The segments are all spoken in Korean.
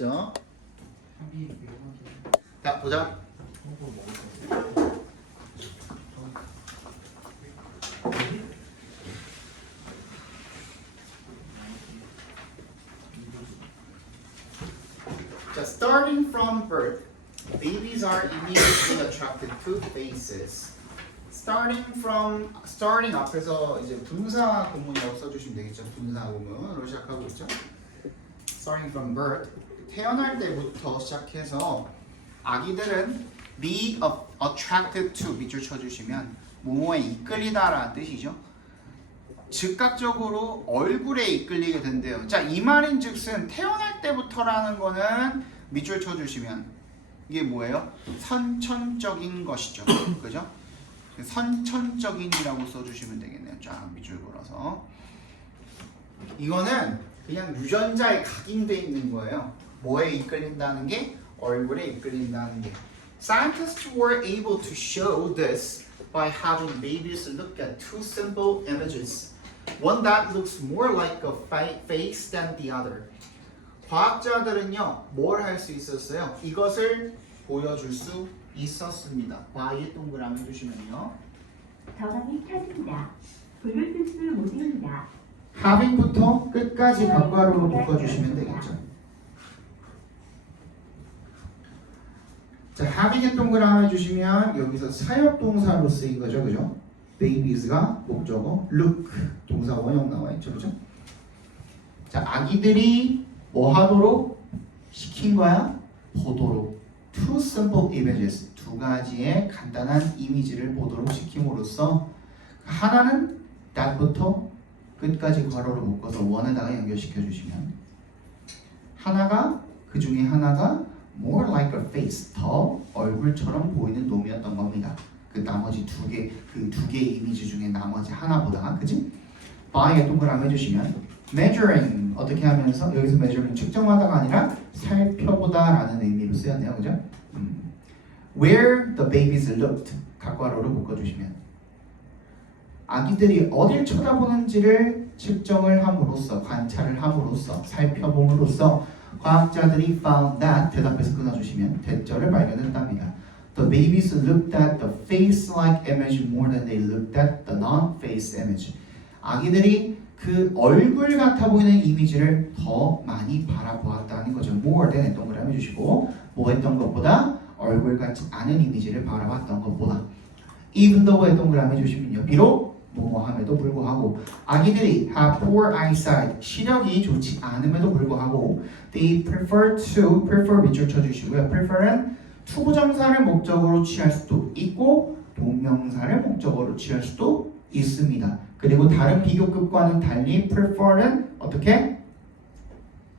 자, 보자. 자, starting from birth, babies are immediately attracted to faces. starting 앞에서 이제 분사 구문이라고 써주시면 되겠죠. 분사 구문으로 시작하고 있죠. starting from birth, 태어날 때부터 시작해서 아기들은 be attracted to 밑줄 쳐주시면 뭐뭐에 이끌리다라는 뜻이죠. 즉각적으로 얼굴에 이끌리게 된대요. 자, 이 말인즉슨 태어날 때부터라는 거는 밑줄 쳐주시면 이게 뭐예요? 선천적인 것이죠. 그죠? 선천적인이라고 써주시면 되겠네요. 쫙 밑줄 걸어서 이거는 그냥 유전자에 각인되어 있는 거예요. 뭐에 이끌린다는 게? 얼굴에 이끌린다는 게. Scientists were able to show this by having babies look at two simple images. One that looks more like a face than the other. 과학자들은요, 뭘 할 수 있었어요? 이것을 보여줄 수 있었습니다. By에 동그라미 해주시면요. 저장이 켜집니다. 블루투스 모드입니다. having부터 끝까지 괄호로 묶어주시면 되겠죠. 자, having에 동그라미 해주시면 여기서 사역동사로 쓰인 거죠, 그죠? babies가 목적어, look 동사 원형 나와 있죠, 그죠? 자, 아기들이 뭐 하도록 시킨 거야? 보도록. Two simple images, 두 가지의 간단한 이미지를 보도록 시킴으로써 하나는 that부터 끝까지 괄호로 묶어서 원에다가 연결시켜 주시면 하나가 그 중에 하나가 more like a face, 더 얼굴처럼 보이는 놈이었던 겁니다. 그 나머지 그 두 개의 이미지 중에 나머지 하나보다, 그지? by에 동그라미 해주시면 measuring 어떻게 하면서 여기서 measuring 측정하다가 아니라 살펴보다라는 의미로 쓰였네요, 그죠? Where the babies looked 각괄호로 묶어주시면 아기들이 어딜 쳐다보는지를 측정을 함으로써 관찰을 함으로써 살펴봄으로써 과학자들이 found that 대답해서 끊어주시면 대절을 발견했답니다. The babies looked at the face-like image more than they looked at the non-face image. 아기들이 그 얼굴 같아 보이는 이미지를 더 많이 바라보았다는 거죠. more than 동그라미 해주시고 뭐 했던 것보다 얼굴 같지 않은 이미지를 바라봤던 것보다 even though에 동그라미 해주시면요. 비록 뭐뭐함에도 불구하고 아기들이 have poor eyesight 시력이 좋지 않음에도 불구하고 they prefer 밑줄 쳐주시고요. prefer은 투부정사를 목적으로 취할 수도 있고 동명사를 목적으로 취할 수도 있습니다. 그리고 다른 비교급과는 달리 prefer는 어떻게?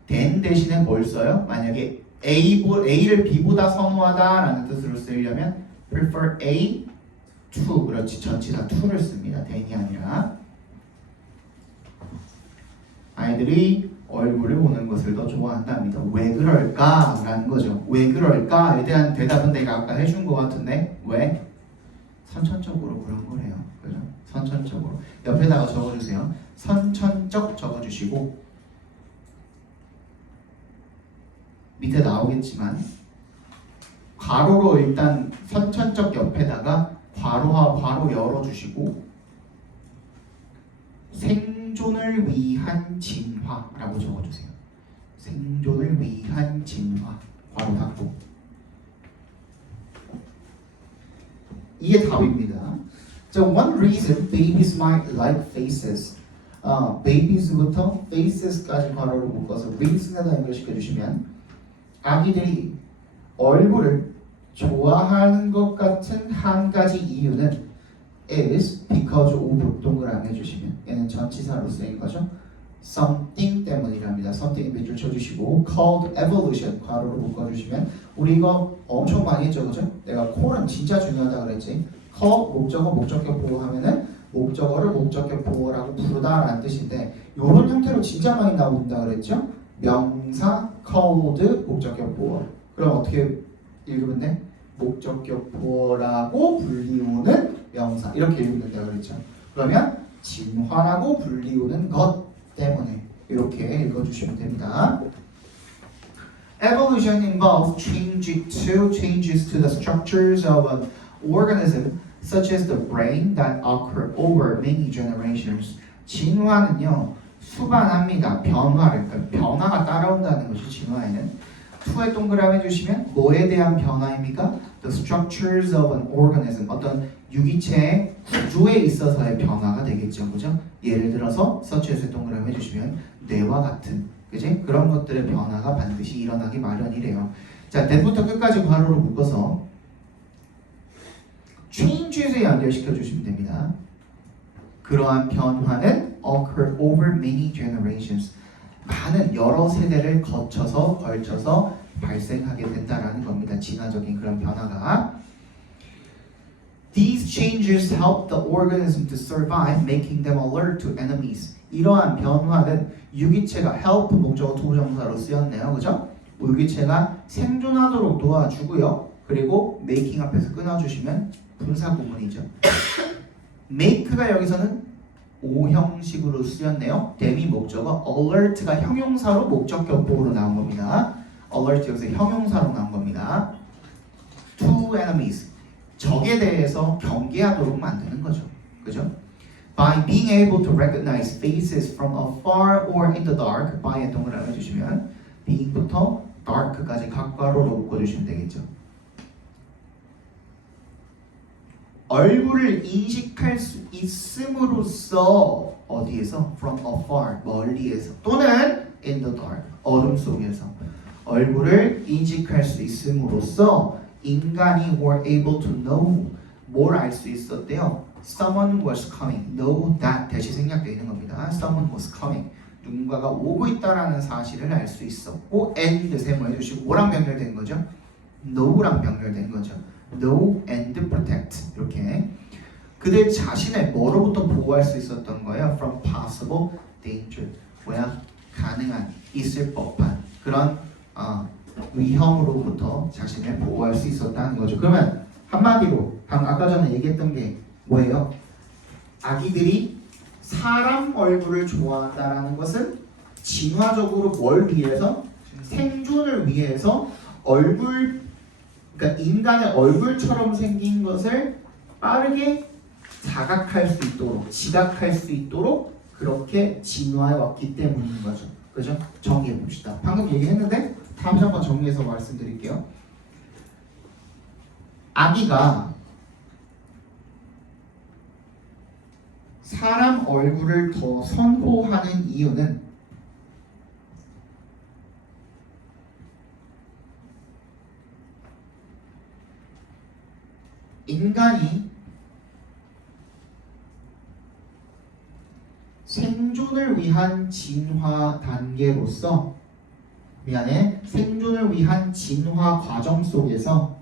than 대신에 뭘 써요? 만약에 A를 B보다 선호하다라는 뜻으로 쓰려면 prefer A to 그렇지 전치사 to를 씁니다. than이 아니라 아이들이 얼굴을 보는 것을 더 좋아한답니다. 왜 그럴까? 라는 거죠. 왜 그럴까에 대한 대답은 내가 아까 해준 것 같은데 왜? 선천적으로 그런 거래요. 그죠? 선천적으로 옆에다가 적어주세요. 선천적 적어주시고 밑에 나오겠지만 괄호로 일단 선천적 옆에다가 괄호와 괄호 열어주시고 생존을 위한 진화라고 적어주세요. 생존을 위한 진화 괄호 닫고 이게 답입니다. So one reason babies might like faces babies부터 faces까지 괄호로 묶어서 reason에다 연결시켜 주시면 아기들이 얼굴을 좋아하는 것 같은 한 가지 이유는 is because of 동그라미 해주시면 얘는 전치사로 쓰인 거죠. something 때문이랍니다. something 밑줄 쳐주시고 called evolution 괄호로 묶어주시면 우리 이거 엄청 많이 했죠, 그죠? 내가 call은 진짜 중요하다 그랬지. call 목적어 목적격 보호 하면은 목적어를 목적격 보호라고 부르다라는 뜻인데 이런 형태로 진짜 많이 나온다 그랬죠? 명사 called 목적격 보호. 그럼 어떻게 읽으면 돼? 목적격 보호라고 불리우는 명사 이렇게 읽으면 된다 그랬죠. 그러면 진화라고 불리우는 것 때문에 이렇게 읽어주시면 됩니다. Evolution involves changes to the structures of an organism, such as the brain, that occur over many generations. 진화는요, 수반합니다. 변화를, 그러니까 변화가 따라온다는 것이 진화에는. 2에 동그라미 해주시면 뭐에 대한 변화입니까? The structures of an organism, 어떤 유기체의 구조에 있어서의 변화가 되겠죠, 그죠? 예를 들어서 such as에 동그라미 해주시면 뇌와 같은, 그지? 그런 것들의 변화가 반드시 일어나기 마련이래요. 자, 대부터 끝까지 괄호로 묶어서 changes에 연결시켜 주시면 됩니다. 그러한 변화는 occur over many generations. 많은 여러 세대를 걸쳐서 발생하게 된다라는 겁니다. 진화적인 그런 변화가. These changes help the organism to survive, making them alert to enemies. 이러한 변화는 유기체가 help 목적어 투부정사로 쓰였네요. 그죠? 유기체가 생존하도록 도와주고요. 그리고 making 앞에서 끊어주시면 분사 구문이죠. make가 여기서는 오형식으로 쓰였네요. them이 목적어, alert가 형용사로 목적 격보로 나온 겁니다. alert 여기서 형용사로 나온 겁니다. to enemies, 적에 대해서 경계하도록 만드는 거죠. 그죠? By being able to recognize faces from afar or in the dark, by에 동그라미 해주시면 being부터 dark까지 각괄호로 묶어주시면 되겠죠. 얼굴을 인식할 수 있음으로써 어디에서? From afar, 멀리에서 또는 in the dark, 어둠 속에서 얼굴을 인식할 수 있음으로써 인간이 were able to know, 뭘 알 수 있었대요? Someone was coming, know that 대시 생략되어 있는 겁니다. Someone was coming, 누군가가 오고 있다라는 사실을 알 수 있었고 and 세모 해주시고 뭐랑 병렬된 거죠? know랑 병렬된 거죠. know and protect, 이렇게 그들 자신을 뭐로부터 보호할 수 있었던 거예요? From possible danger, 뭐야? 가능한, 있을 법한 그런 위험으로부터 자신을 보호할 수 있었다는 거죠. 그러면 한마디로 아까 전에 얘기했던 게 뭐예요? 아기들이 사람 얼굴을 좋아한다라는 것은 진화적으로 뭘 위해서? 생존을 위해서 그러니까 인간의 얼굴처럼 생긴 것을 빠르게 자각할 수 있도록, 지각할 수 있도록 그렇게 진화해 왔기 때문인 거죠. 그죠? 정리해 봅시다. 방금 얘기했는데 다시 한번 정리해서 말씀드릴게요. 아기가 사람 얼굴을 더 선호하는 이유는 인간이 생존을 위한 진화 단계로서 생존을 위한 진화 과정 속에서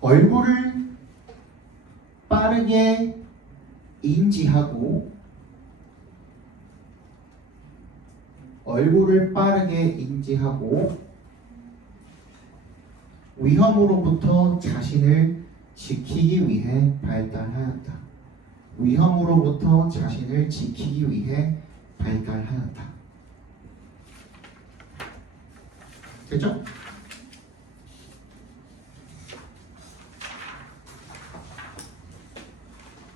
얼굴을 빠르게 인지하고 위험으로부터 자신을 지키기 위해 발달하였다. 됐죠?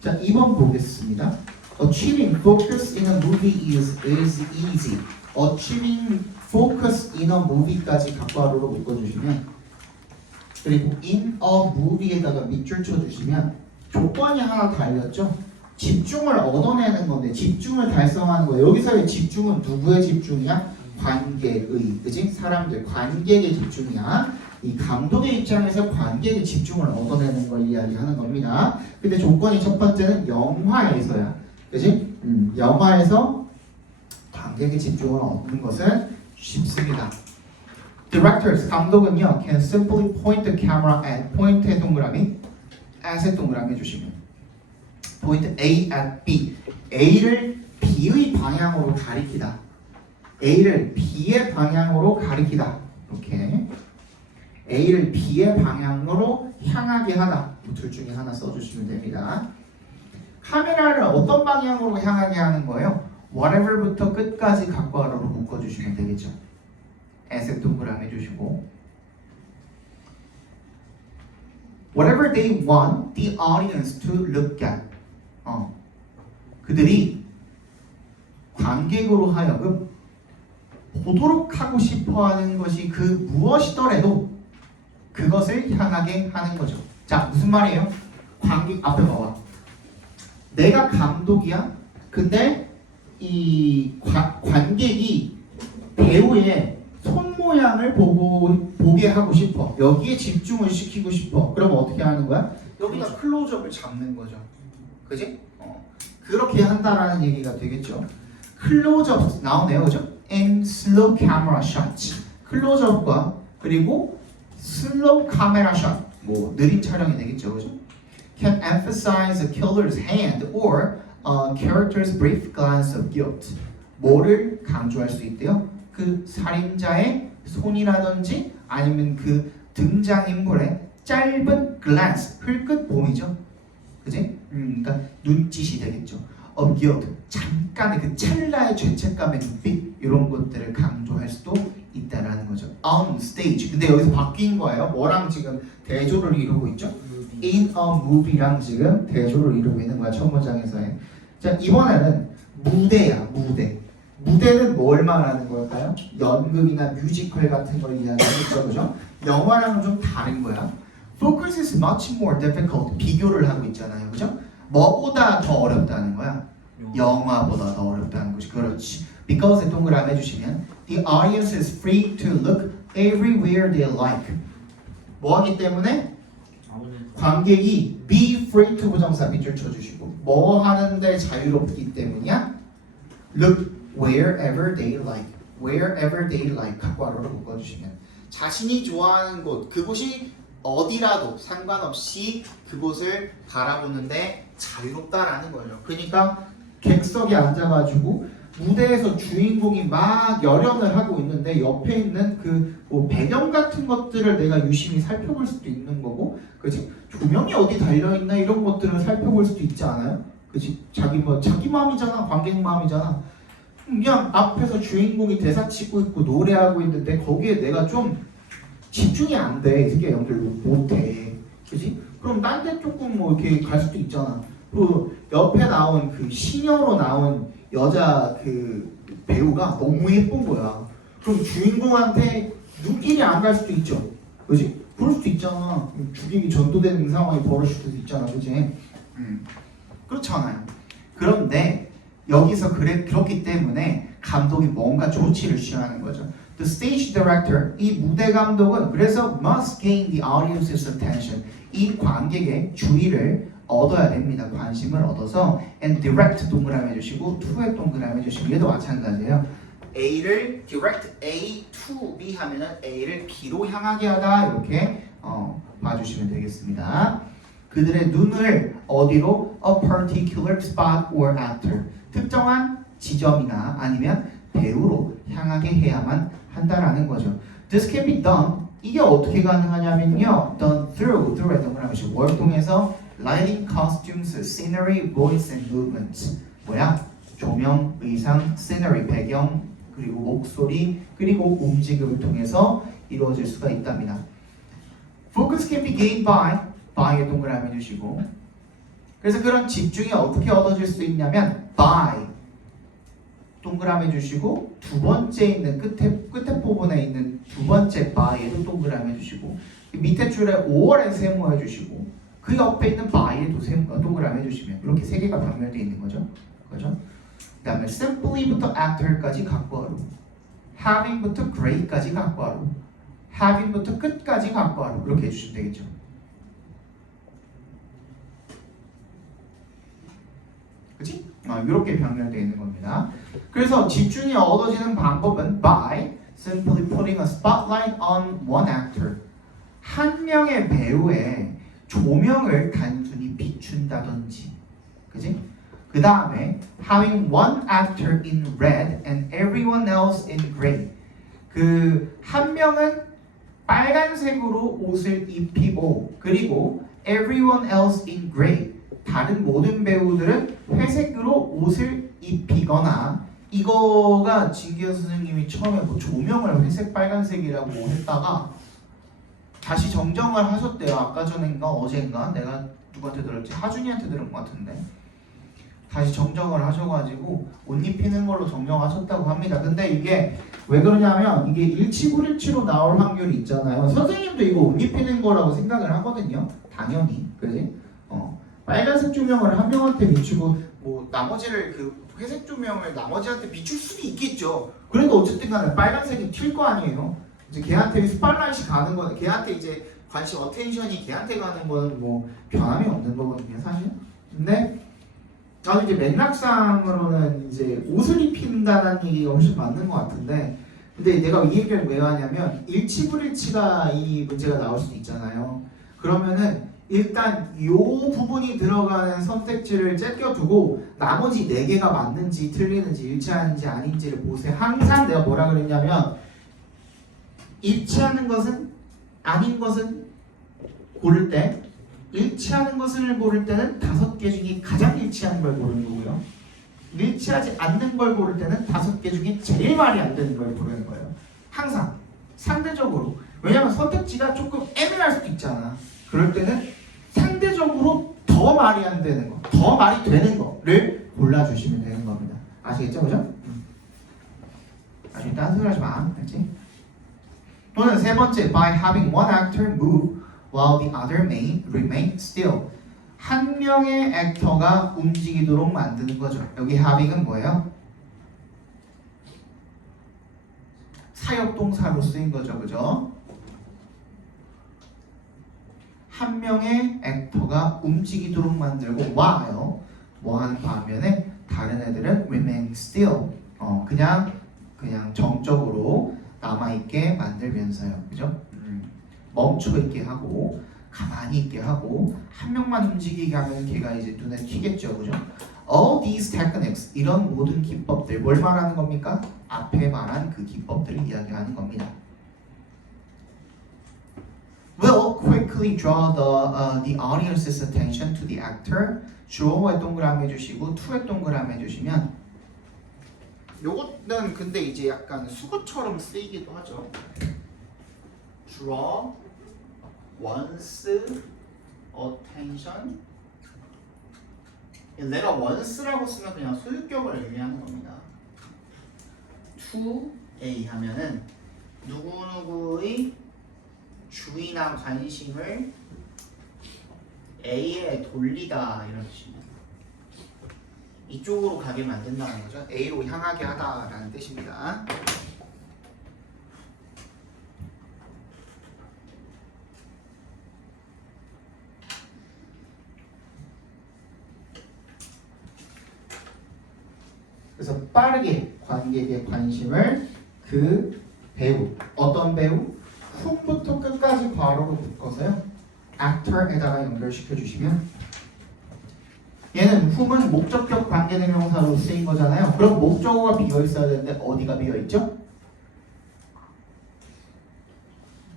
자, 2번 보겠습니다. Achieving focus in a movie is easy. Achieving focus in a movie까지 각괄호로 묶어주시면, 그리고 in a movie에다가 밑줄 쳐주시면 조건이 하나 달렸죠? 집중을 얻어내는 건데 집중을 달성하는 거예요. 여기서의 집중은 누구의 집중이야? 관객의, 그지? 사람들, 관객의 집중이야. 이 감독의 입장에서 관객의 집중을 얻어내는 걸 이야기하는 겁니다. 근데 조건이 첫 번째는 영화에서야, 그지? 영화에서 관객의 집중을 얻는 것은 쉽습니다. Directors, 감독은요, can simply point the camera at, point의 동그라미, at의 동그라미 해주시면, point A at B, A를 B의 방향으로 가리키다, A를 B의 방향으로 가리키다, 이렇게 A를 B의 방향으로 향하게 하다, 둘 중에 하나 써주시면 됩니다. 카메라를 어떤 방향으로 향하게 하는 거예요? whatever부터 끝까지 각과로로 묶어주시면 되겠죠. 에셋 동그라미 해주시고 whatever they want the audience to look at. 그들이 관객으로 하여금 보도록 하고 싶어하는 것이 그 무엇이더라도 그것을 향하게 하는 거죠. 자, 무슨 말이에요? 관객 앞에 봐봐. 내가 감독이야. 근데 이 관객이 배우의 손 모양을 보게 하고 싶어. 여기에 집중을 시키고 싶어. 그럼 어떻게 하는 거야? 여기다 클로즈업을 잡는 거죠. 그지? 그렇게 한다라는 얘기가 되겠죠. 클로즈업 나오네요, 그죠? And slow camera shots. 클로즈업과 그리고 슬로우 카메라 샷. 뭐 느린 촬영이 되겠죠, 그죠? Can emphasize a killer's hand or a character's brief glance of guilt. 뭐를 강조할 수 있대요? 그 살인자의 손이라든지 아니면 그 등장인물의 짧은 glance, 흘끗봄이죠. 그지? 그러니까 눈짓이 되겠죠. Of guilt, 잠깐의 그 찰나의 죄책감의 눈빛 이런 것들을 강조할 수도 있다라는 거죠. On stage. 근데 여기서 바뀐 거예요. 뭐랑 지금 대조를 이루고 있죠? In a movie랑 지금 대조를 이루고 있는 거야. 첫 문장에서의. 자, 이번에는 무대야, 무대. 무대는 뭘 말하는 걸까요? 연극이나 뮤지컬 같은 걸 이야기하겠죠, 그죠? 영화랑은 좀 다른 거야. Focus is much more difficult. 비교를 하고 있잖아요, 그죠? 뭐보다 더 어렵다는 거야? 영화보다 더 어렵다는 거지. 그렇지. Because 동그라미 해주시면 the audience is free to look everywhere they like. 뭐하기 때문에? 관객이 be free to 부정사 밑줄 쳐주시고 뭐 하는데 자유롭기 때문이야? Look wherever they like. Wherever they like. 각괄호로 묶어주시면 자신이 좋아하는 곳, 그곳이 어디라도 상관없이 그곳을 바라보는데 자유롭다라는 거죠. 그러니까 객석에 앉아가지고 무대에서 주인공이 막 열연을 하고 있는데 옆에 있는 그뭐 배경 같은 것들을 내가 유심히 살펴볼 수도 있는 거고, 그지? 조명이 어디 달려 있나 이런 것들을 살펴볼 수도 있지 않아요? 그지? 자기 마음이잖아, 관객 마음이잖아. 그냥 앞에서 주인공이 대사 치고 있고 노래하고 있는데 거기에 내가 좀 집중이 안 돼. 이 새끼가 연기를 못해. 그지? 그럼 딴 데 조금 뭐 이렇게 갈 수도 있잖아. 그 옆에 나온 그 시녀로 나온 여자 그 배우가 너무 예쁜 거야. 그럼 주인공한테 눈길이 안 갈 수도 있죠. 그지? 그럴 수도 있잖아. 죽이기 전도되는 상황이 벌어질 수도 있잖아. 그지? 그렇잖아요. 그런데 여기서 그렇기 때문에 감독이 뭔가 조치를 취하는 거죠. The stage director, 이 무대 감독은 그래서 must gain the audience's attention. 이 관객의 주의를 얻어야 됩니다. 관심을 얻어서 and direct 동그라미 해주시고 to에 동그라미 해주시고 얘도 마찬가지예요. A를 direct A to B 하면은 A를 B로 향하게 하다 이렇게 봐주시면 되겠습니다. 그들의 눈을 어디로? A particular spot or actor. 특정한 지점이나 아니면 배우로 향하게 해야만 한다라는 거죠. This can be done. 이게 어떻게 가능하냐면요. Done through 동그라미 뭘 통해서 lighting, costumes, scenery, voice and movement. 뭐야? 조명, 의상, scenery, 배경, 그리고 목소리, 그리고 움직임을 통해서 이루어질 수가 있답니다. Focus can be gained by에 동그라미 해주시고 그래서 그런 집중이 어떻게 얻어질 수 있냐면 by 동그라미 해주시고 두 번째 있는 끝에 부분에 있는 두 번째 by에도 동그라미 해주시고 밑에 줄에 5월에 세모 해주시고 그 옆에 있는 by에도 동그라미 해주시면 이렇게 세 개가 병렬되어 있는 거죠. 그죠? 그 다음에 simply부터 actor까지 각괄호, having부터 great까지 각괄호, having부터 끝까지 각괄호 이렇게 해주시면 되겠죠. 그치? 이렇게 병렬되어 있는 겁니다. 그래서 집중이 얻어지는 방법은 by simply putting a spotlight on one actor. 한 명의 배우의 조명을 단순히 비춘다든지, 그지? 그 다음에 having one actor in red and everyone else in gray. 그 한 명은 빨간색으로 옷을 입히고 그리고 everyone else in gray. 다른 모든 배우들은 회색으로 옷을 입히거나 이거가 진기현 선생님이 처음에 뭐 조명을 회색 빨간색이라고 했다가 다시 정정을 하셨대요. 아까 전인가 어젠가 내가 누구한테 들었지? 하준이한테 들은 것 같은데 다시 정정을 하셔가지고 옷 입히는 걸로 정정하셨다고 합니다. 근데 이게 왜 그러냐면 이게 일치불일치로 나올 확률이 있잖아요. 선생님도 이거 옷 입히는 거라고 생각을 하거든요. 당연히 그지? 빨간색 조명을 한 명한테 비추고 뭐 나머지를 그 회색 조명을 나머지한테 비출 수도 있겠죠. 그래도 어쨌든 간에 빨간색이 튈 거 아니에요. 이제 걔한테 스팟라이트이 가는 거는 걔한테 이제 관심 어텐션이 걔한테 가는 거는 뭐 변함이 없는 거거든요, 사실. 근데 나도 이제 맥락상으로는 이제 옷을 입힌다는 얘기가 훨씬 맞는 것 같은데, 근데 내가 이 얘기를 왜 하냐면 일치불일치가 이 문제가 나올 수도 있잖아요. 그러면은 일단 이 부분이 들어가는 선택지를 제껴두고 나머지 4개가 맞는지 틀리는지 일치하는지 아닌지를 보세요. 항상 내가 뭐라 그랬냐면 일치하는 것은 아닌 것은 고를 때, 일치하는 것을 고를 때는 5개 중에 가장 일치하는 걸 고르는 거고요. 일치하지 않는 걸 고를 때는 5개 중에 제일 말이 안 되는 걸 고르는 거예요. 항상 상대적으로. 왜냐면 선택지가 조금 애매할 수도 있잖아. 그럴 때는 상대적으로 더 말이 안 되는 거, 더 말이 되는 거를 골라주시면 되는 겁니다. 아시겠죠, 그죠? 아직 딴소리 하지 마, 알지? 또는 세 번째, by having one actor move while the other may remain still. 한 명의 액터가 움직이도록 만드는 거죠. 여기 having은 뭐예요? 사역동사로 쓰인 거죠, 그죠? 한 명의 액터가 움직이도록 만들고 while 뭐 하는 반면에 다른 애들은 remain still 그냥 정적으로 남아있게 만들면서요, 그죠? 멈춰있게 하고 가만히 있게 하고 한 명만 움직이게 하면 걔가 이제 눈에 튀겠죠, 그죠? All these techniques 이런 모든 기법들 뭘 말하는 겁니까? 앞에 말한 그 기법들을 이야기하는 겁니다. Will quickly draw the audience's attention to the actor. 주어에 동그라미 해주시고 to에 동그라미 해주시면 요거는 근데 이제 약간 수거처럼 쓰이기도 하죠. Draw one's attention. 내가 once라고 쓰면 그냥 소유격을 의미하는 겁니다. to A 하면은 누구누구의 주의나 관심을 A에 돌리다 이런 뜻입니다. 이쪽으로 가게 만든다는 거죠. A로 향하게 하다라는 뜻입니다. 그래서 빠르게 관객의 관심을 그 배우, 어떤 배우? 훅부터 끝까지 괄호로 묶어서요 actor에다가 연결시켜 주시면 얘는 whom은 목적격 관계대명사로 쓰인 거잖아요. 그럼 목적어가 비어 있어야 되는데 어디가 비어 있죠?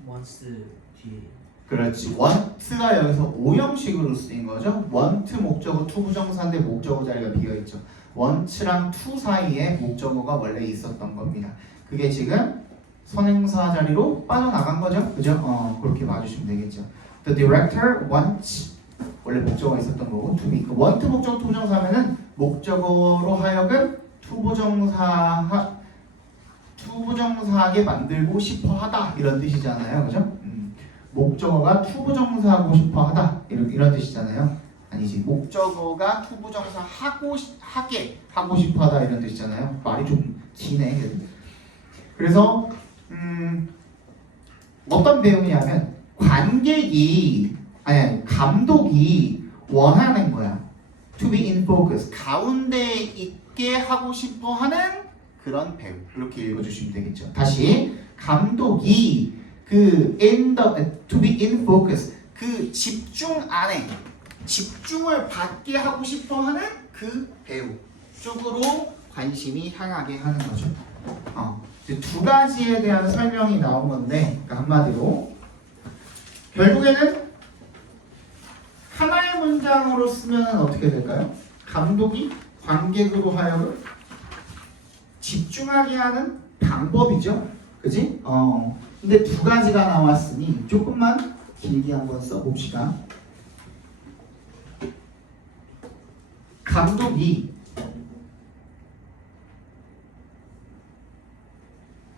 once 뒤에 그렇지. want가 여기서 오형식으로 쓰인 거죠. want 목적어 to 부정사인데 목적어 자리가 비어 있죠. want랑 to 사이에 목적어가 원래 있었던 겁니다. 그게 지금 선행사 자리로 빠져나간 거죠. 그죠? 그렇게 봐주시면 되겠죠. The director wants 원래 목적어가 있었던 거고 to be. want 목적어 to 부정사 하면은 목적어로 하여금 to 부정사하게 만들고 싶어 하다 이런 뜻이잖아요. 그죠? 목적어가 to 부정사하고 싶어 하다 이런 뜻이잖아요. 아니지. 목적어가 to 부정사 하게 하고 싶어 하다 이런 뜻이잖아요. 말이 좀 기네. 그래서 어떤 내용이냐면 감독이 원하는 거야. To be in focus. 가운데 있게 하고 싶어 하는 그런 배우. 이렇게 읽어주시면 되겠죠. 다시 감독이 to be in focus. 그 집중 안에 집중을 받게 하고 싶어 하는 그 배우 쪽으로 관심이 향하게 하는 거죠. 두 가지에 대한 설명이 나온 건데, 그러니까 한마디로 결국에는 하나의 문장으로 쓰면 어떻게 될까요? 감독이 관객으로 하여금 집중하게 하는 방법이죠. 그지? 근데 두 가지가 나왔으니 조금만 길게 한번 써봅시다. 감독이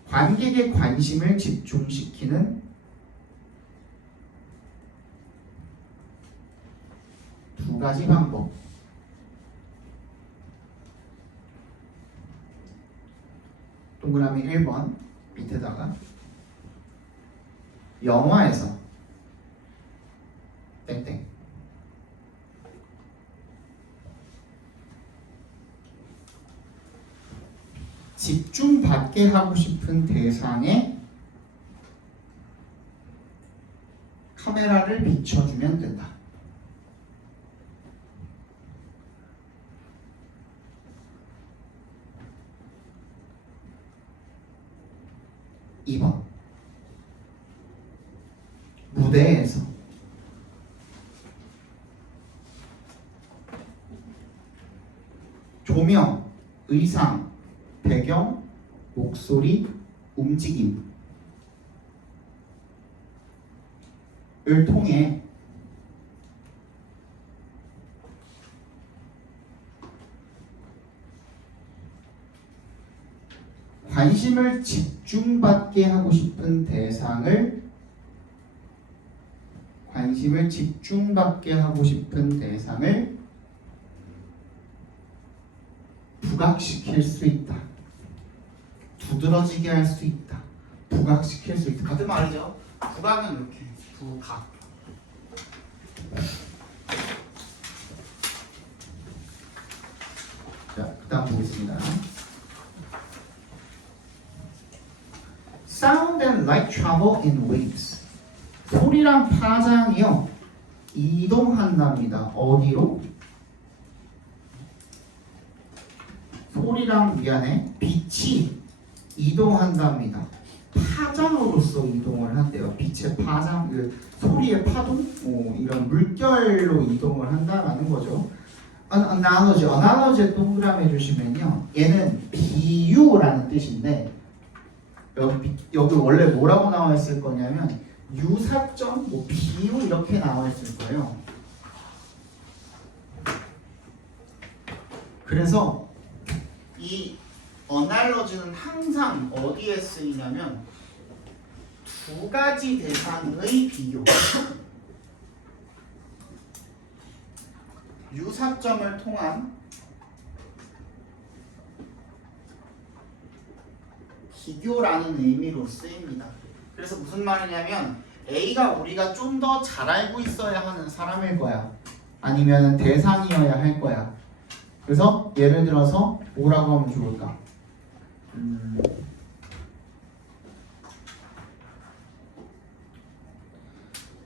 관객의 관심을 집중시키는 두 가지 방법. 동그라미 1번 밑에다가 영화에서 땡땡 집중받게 하고 싶은 대상에 카메라를 비춰주면 된다. 2번 무대에서 조명, 의상, 배경, 목소리, 움직임을 통해 관심을 집중받게 하고 싶은 대상을 부각시킬 수 있다. 두드러지게 할 수 있다. 부각시킬 수 있다. 같은 말이죠. 부각은 이렇게 부각. 자, 그다음 보겠습니다. Sound and light travel in waves. 소리랑 파장이요 이동한답니다. 어디로? 소리랑 빛이 이동한답니다. 파장으로서 이동을 한대요. 빛의 파장, 소리의 파동, 이런 물결로 이동을 한다라는 거죠. 어나로지에 동그라미 해주시면요, 얘는 비유라는 뜻인데 여기 원래 뭐라고 나와 있을 거냐면 유사점, 비유 이렇게 나와 있을 거예요. 그래서 이 어날러지는 항상 어디에 쓰이냐면 두 가지 대상의 비교, 유사점을 통한 비교라는 의미로 쓰입니다. 그래서 무슨 말이냐면 A가 우리가 좀 더 잘 알고 있어야 하는 사람일 거야. 아니면 대상이어야 할 거야. 그래서 예를 들어서 뭐라고 하면 좋을까?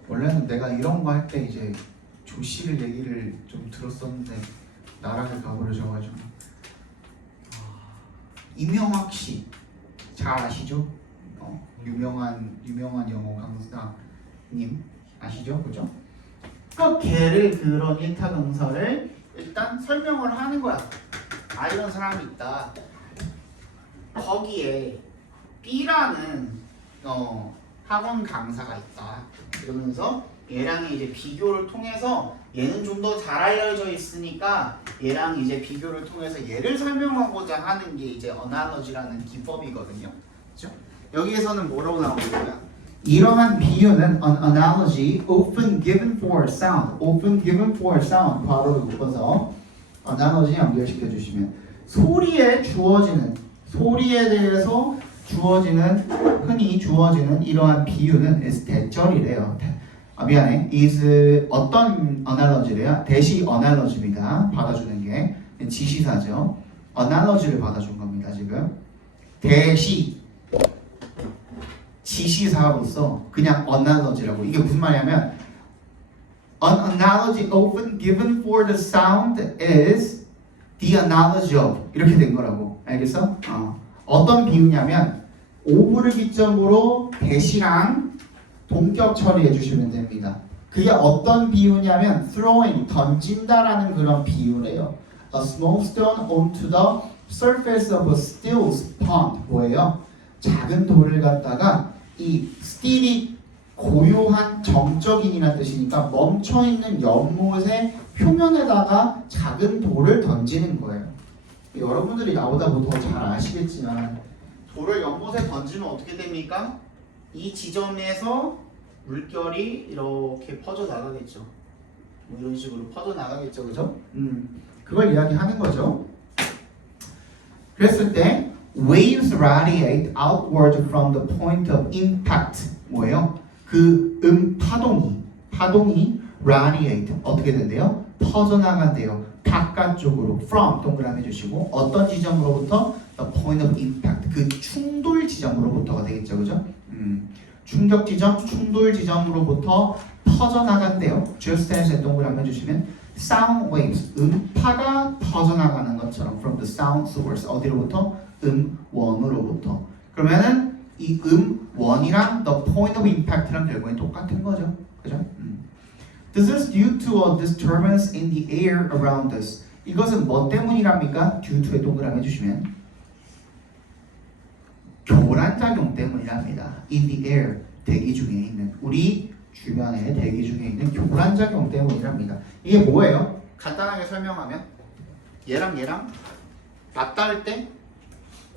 원래는 내가 이런 거 할 때 이제 조씨를 얘기를 좀 들었었는데 나락을 가버려져가지고 이명학 씨 잘 아시죠? 유명한 영어 강사님 아시죠? 그죠? 그 걔를 그런 일타 강사를 일단 설명을 하는 거야. 아, 이런 사람이 있다. 거기에 B라는 학원 강사가 있다. 이러면서 얘랑 이제 비교를 통해서 얘는 좀 더 잘 알려져 있으니까 얘랑 이제 비교를 통해서 얘를 설명하고자 하는 게 이제 어나러지라는 기법이거든요. 그렇죠? 여기에서는 뭐라고 나오는 거야? 이러한 비유는 an analogy often given for sound. often given for sound. 바로 묶어서 analogy 연결시켜 주시면 소리에 대해서 흔히 주어지는 이러한 비유는 is 대절이래요. is 어떤 analogy래요? 대시 analogy입니다. 받아주는 게 지시사죠. analogy를 받아준 겁니다. 지금 대시 지시사로서 그냥 analogy라고. 이게 무슨 말이냐면 an analogy often given for the sound is the analogy of 이렇게 된 거라고. 알겠어? 어떤 비유냐면 오브를 기점으로 대시랑 동격 처리해 주시면 됩니다. 그게 어떤 비유냐면 throwing, 던진다라는 그런 비유래요. A small stone onto the surface of a still pond. 뭐예요? 작은 돌을 갖다가 이 still이 고요한 정적인이라는 뜻이니까 멈춰있는 연못의 표면에다가 작은 돌을 던지는 거예요. 여러분들이 나보다 더 잘 아시겠지만 돌을 연못에 던지면 어떻게 됩니까? 이 지점에서 물결이 이렇게 퍼져 나가겠죠. 뭐 이런 식으로 퍼져 나가겠죠, 그죠? 그걸 이야기하는 거죠. 그랬을 때 waves radiate outward from the point of impact. 뭐예요? 그 파동이 radiate 어떻게 된대요? 퍼져나간대요. 바깥쪽으로 from 동그라미 주시고 어떤 지점으로부터? the point of impact 그 충돌 지점으로부터가 되겠죠, 그죠? 충격 지점, 충돌 지점으로부터 퍼져나간대요. just as 동그라미 주시면 sound waves 음파가 퍼져나가는 것처럼 from the sound source 어디로부터? 음원으로부터. 그러면은 이 음원이랑 the point of impact랑 결국엔 똑같은 거죠, 그죠? This is due to a disturbance in the air around us. 이것은 뭐 때문이랍니까? due to에 동그라미 해주시면 교란작용 때문이랍니다. in the air, 대기 중에 있는 우리 주변에 대기 중에 있는 교란작용 때문이랍니다. 이게 뭐예요? 간단하게 설명하면 얘랑 맞닿을 때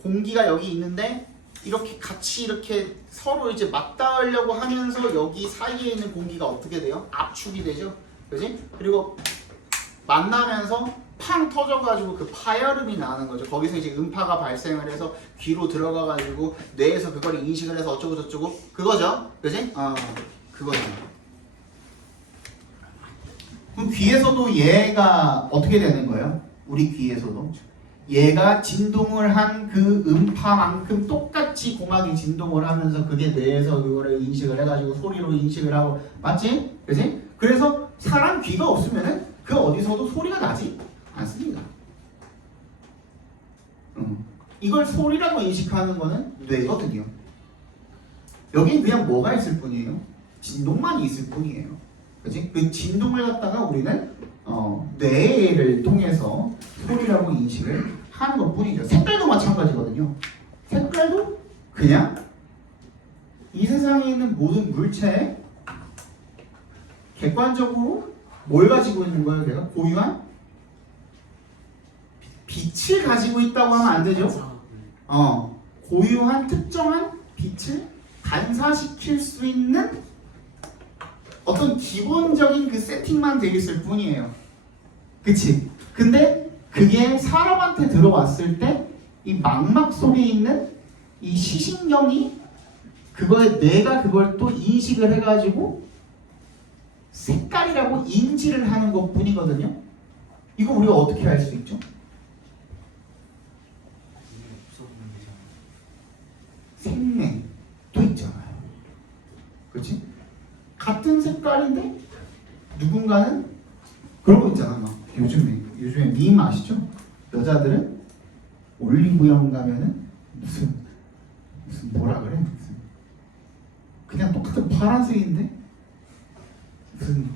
공기가 여기 있는데 이렇게 같이 이렇게 서로 이제 맞닿으려고 하면서 여기 사이에 있는 공기가 어떻게 돼요? 압축이 되죠, 그지? 그리고 만나면서 팡 터져가지고 그 파열음이 나는 거죠. 거기서 이제 음파가 발생을 해서 귀로 들어가가지고 뇌에서 그걸 인식을 해서 어쩌고 저쩌고 그거죠, 그지? 그거죠. 그럼 귀에서도 얘가 어떻게 되는 거예요? 우리 귀에서도 얘가 진동을 한 그 음파만큼 똑같이 공학이 진동을 하면서 그게 뇌에서 그거를 인식을 해가지고 소리로 인식을 하고 맞지? 그지? 그래서 사람 귀가 없으면은 그 어디서도 소리가 나지 않습니다. 이걸 소리라고 인식하는 거는 뇌거든요. 여긴 그냥 뭐가 있을 뿐이에요? 진동만 있을 뿐이에요. 그지? 그 진동을 갖다가 우리는 뇌를 통해서 소리라고 인식을 하는 것 뿐이죠. 색깔도 마찬가지거든요. 색깔도 그냥 이 세상에 있는 모든 물체에 객관적으로 뭘 가지고 있는 거예요? 내가 고유한 빛을 가지고 있다고 하면 안 되죠. 고유한 특정한 빛을 반사시킬 수 있는 어떤 기본적인 그 세팅만 되어 있을 뿐이에요. 그치? 근데 그게 사람한테 들어왔을 때 이 망막 속에 있는 이 시신경이 그거에 뇌가 그걸 또 인식을 해가지고 색깔이라고 인지를 하는 것 뿐이거든요. 이거 우리가 어떻게 알 수 있죠? 생명도 있잖아요. 그렇지? 같은 색깔인데 누군가는 그런 거 있잖아. 막 요즘에 밈 아시죠? 여자들은 올리브영 가면은 무슨 뭐라 그래? 무슨 그냥 똑같은 파란색인데 무슨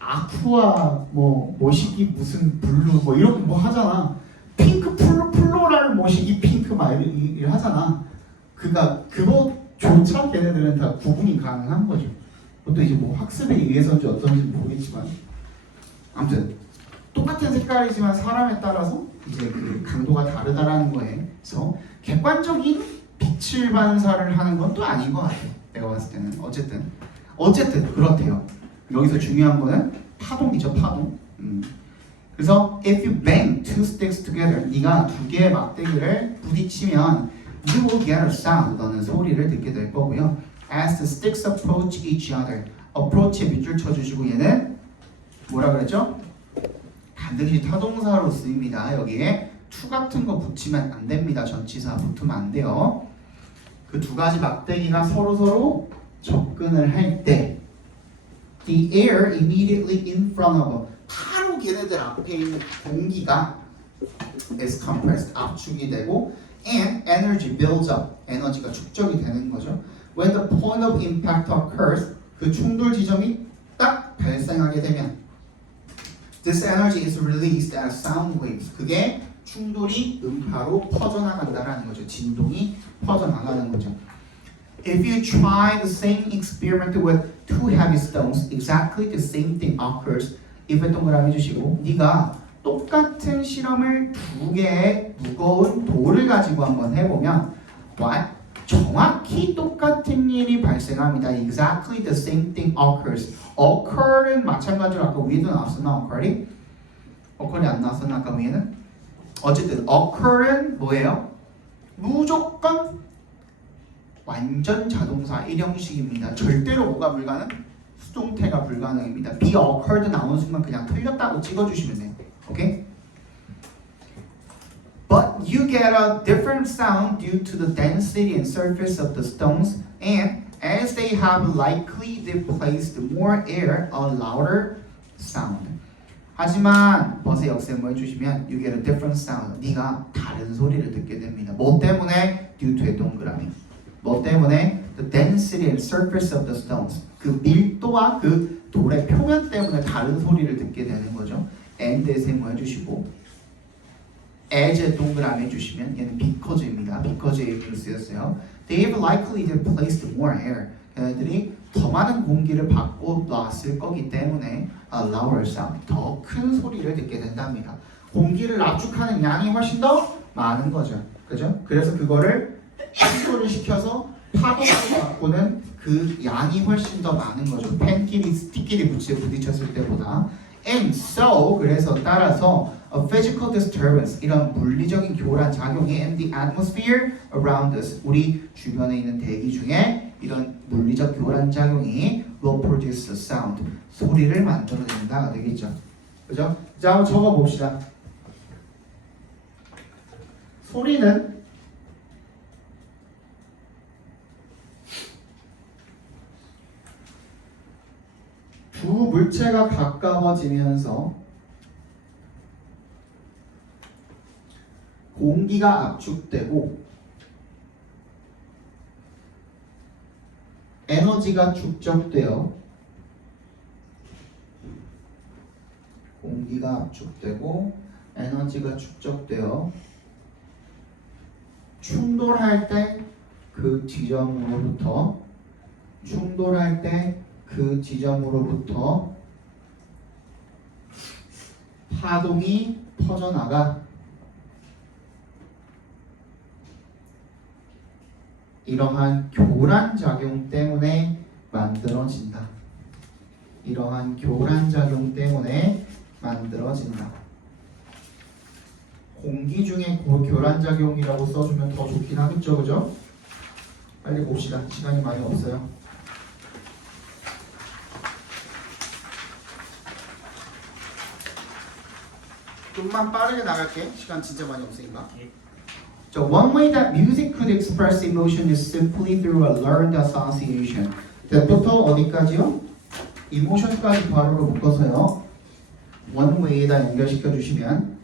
아쿠아 뭐 모시기 무슨 블루 뭐 이렇게 뭐 하잖아. 핑크 플로랄 모시기 핑크 막 이렇게 하잖아. 그러니까 그거조차 걔네들은 다 구분이 가능한 거죠. 그것도 이제 뭐 학습에 의해서인지 어떤지 모르겠지만 아무튼 똑같은 색깔이지만 사람에 따라서 이제 그 강도가 다르다라는 거에서 객관적인 빛을 반사를 하는 건 또 아닌 것 같아요. 내가 봤을 때는 어쨌든 그렇대요. 여기서 중요한 거는 파동이죠, 파동. 그래서 if you bang two sticks together, 네가 두 개의 막대기를 부딪히면 you will get a sound. 너는 소리를 듣게 될 거고요. As the sticks approach each other, approach에 밑줄 쳐주시고 얘는 뭐라 그랬죠? 반드시 타동사로 쓰입니다. 여기에 to 같은 거 붙이면 안 됩니다. 전치사 붙으면 안 돼요. 그 두 가지 막대기가 서로 접근을 할 때 the air immediately in front of 바로 걔네들 앞에 있는 공기가 is compressed 압축이 되고 and energy builds up 에너지가 축적이 되는 거죠. When the point of impact occurs 그 충돌 지점이 딱 발생하게 되면 this energy is released as sound waves. 그게 충돌이 음파로 퍼져나간다라는 거죠. 진동이 퍼져나가는 거죠. If you try the same experiment with two heavy stones, exactly the same thing occurs. if 동그라미 해주시고 네가 똑같은 실험을 두 개의 무거운 돌을 가지고 한번 해보면 what? 정확히 똑같은 일이 발생합니다. Exactly the same thing occurs. occur은 마찬가지로 아까 위에도 나왔었나? occur이 안 나왔었나? 아까 위에는? 어쨌든 occur은 뭐예요? 무조건 완전 자동사 일형식입니다. 절대로 뭐가 불가능? 수동태가 불가능입니다. be occurred 나오는 순간 그냥 틀렸다고 찍어주시면 돼요. 오케이? But you get a different sound due to the density and surface of the stones, and as they have likely displaced more air, a louder sound. 하지만 버스 역셈을 해주시면 you get a different sound. 네가 다른 소리를 듣게 됩니다. 뭐 때문에? due to의 동그라미. 뭐 때문에? the density and surface of the stones. 그 밀도와 그 돌의 표면 때문에 다른 소리를 듣게 되는 거죠. and에 세모해 주시고 as에 동그라미 해주시면 얘는 because입니다. because의 의미로 쓰였어요. They have likely displaced more air. 걔네들이 더 많은 공기를 받고 놨을 거기 때문에 a louder sound, 더 큰 소리를 듣게 된답니다. 공기를 압축하는 양이 훨씬 더 많은 거죠. 그죠? 그래서 그거를 축소를 시켜서 파동을 바꾸는 그 양이 훨씬 더 많은 거죠. 펜끼리 스틱끼리 부딪혔을 때보다. And so, 그래서 따라서 a physical disturbance, 이런 물리적인 교란 작용이 in the atmosphere around us, 우리 주변에 있는 대기 중에 이런 물리적 교란 작용이 will produce a sound, 소리를 만들어낸다 되겠죠. 그죠? 자, 한번 적어봅시다. 소리는 두 물체가 가까워지면서 공기가 압축되고 에너지가 축적되어 공기가 압축되고 에너지가 축적되어 충돌할 때 그 지점으로부터 파동이 퍼져나가 이러한 교란 작용 때문에 만들어진다. 이러한 교란 작용 때문에 만들어진다. 공기 중에 교란 작용이라고 써주면 더 좋긴 하겠죠, 그죠? 빨리 봅시다. 시간이 많이 없어요. 좀만 빠르게 나갈게. 시간 진짜 많이 없으니까. So one way that music could express emotion is simply through a learned association. 때부터 어디까지요? emotion까지 바로 묶어서요. one way에다 연결시켜 주시면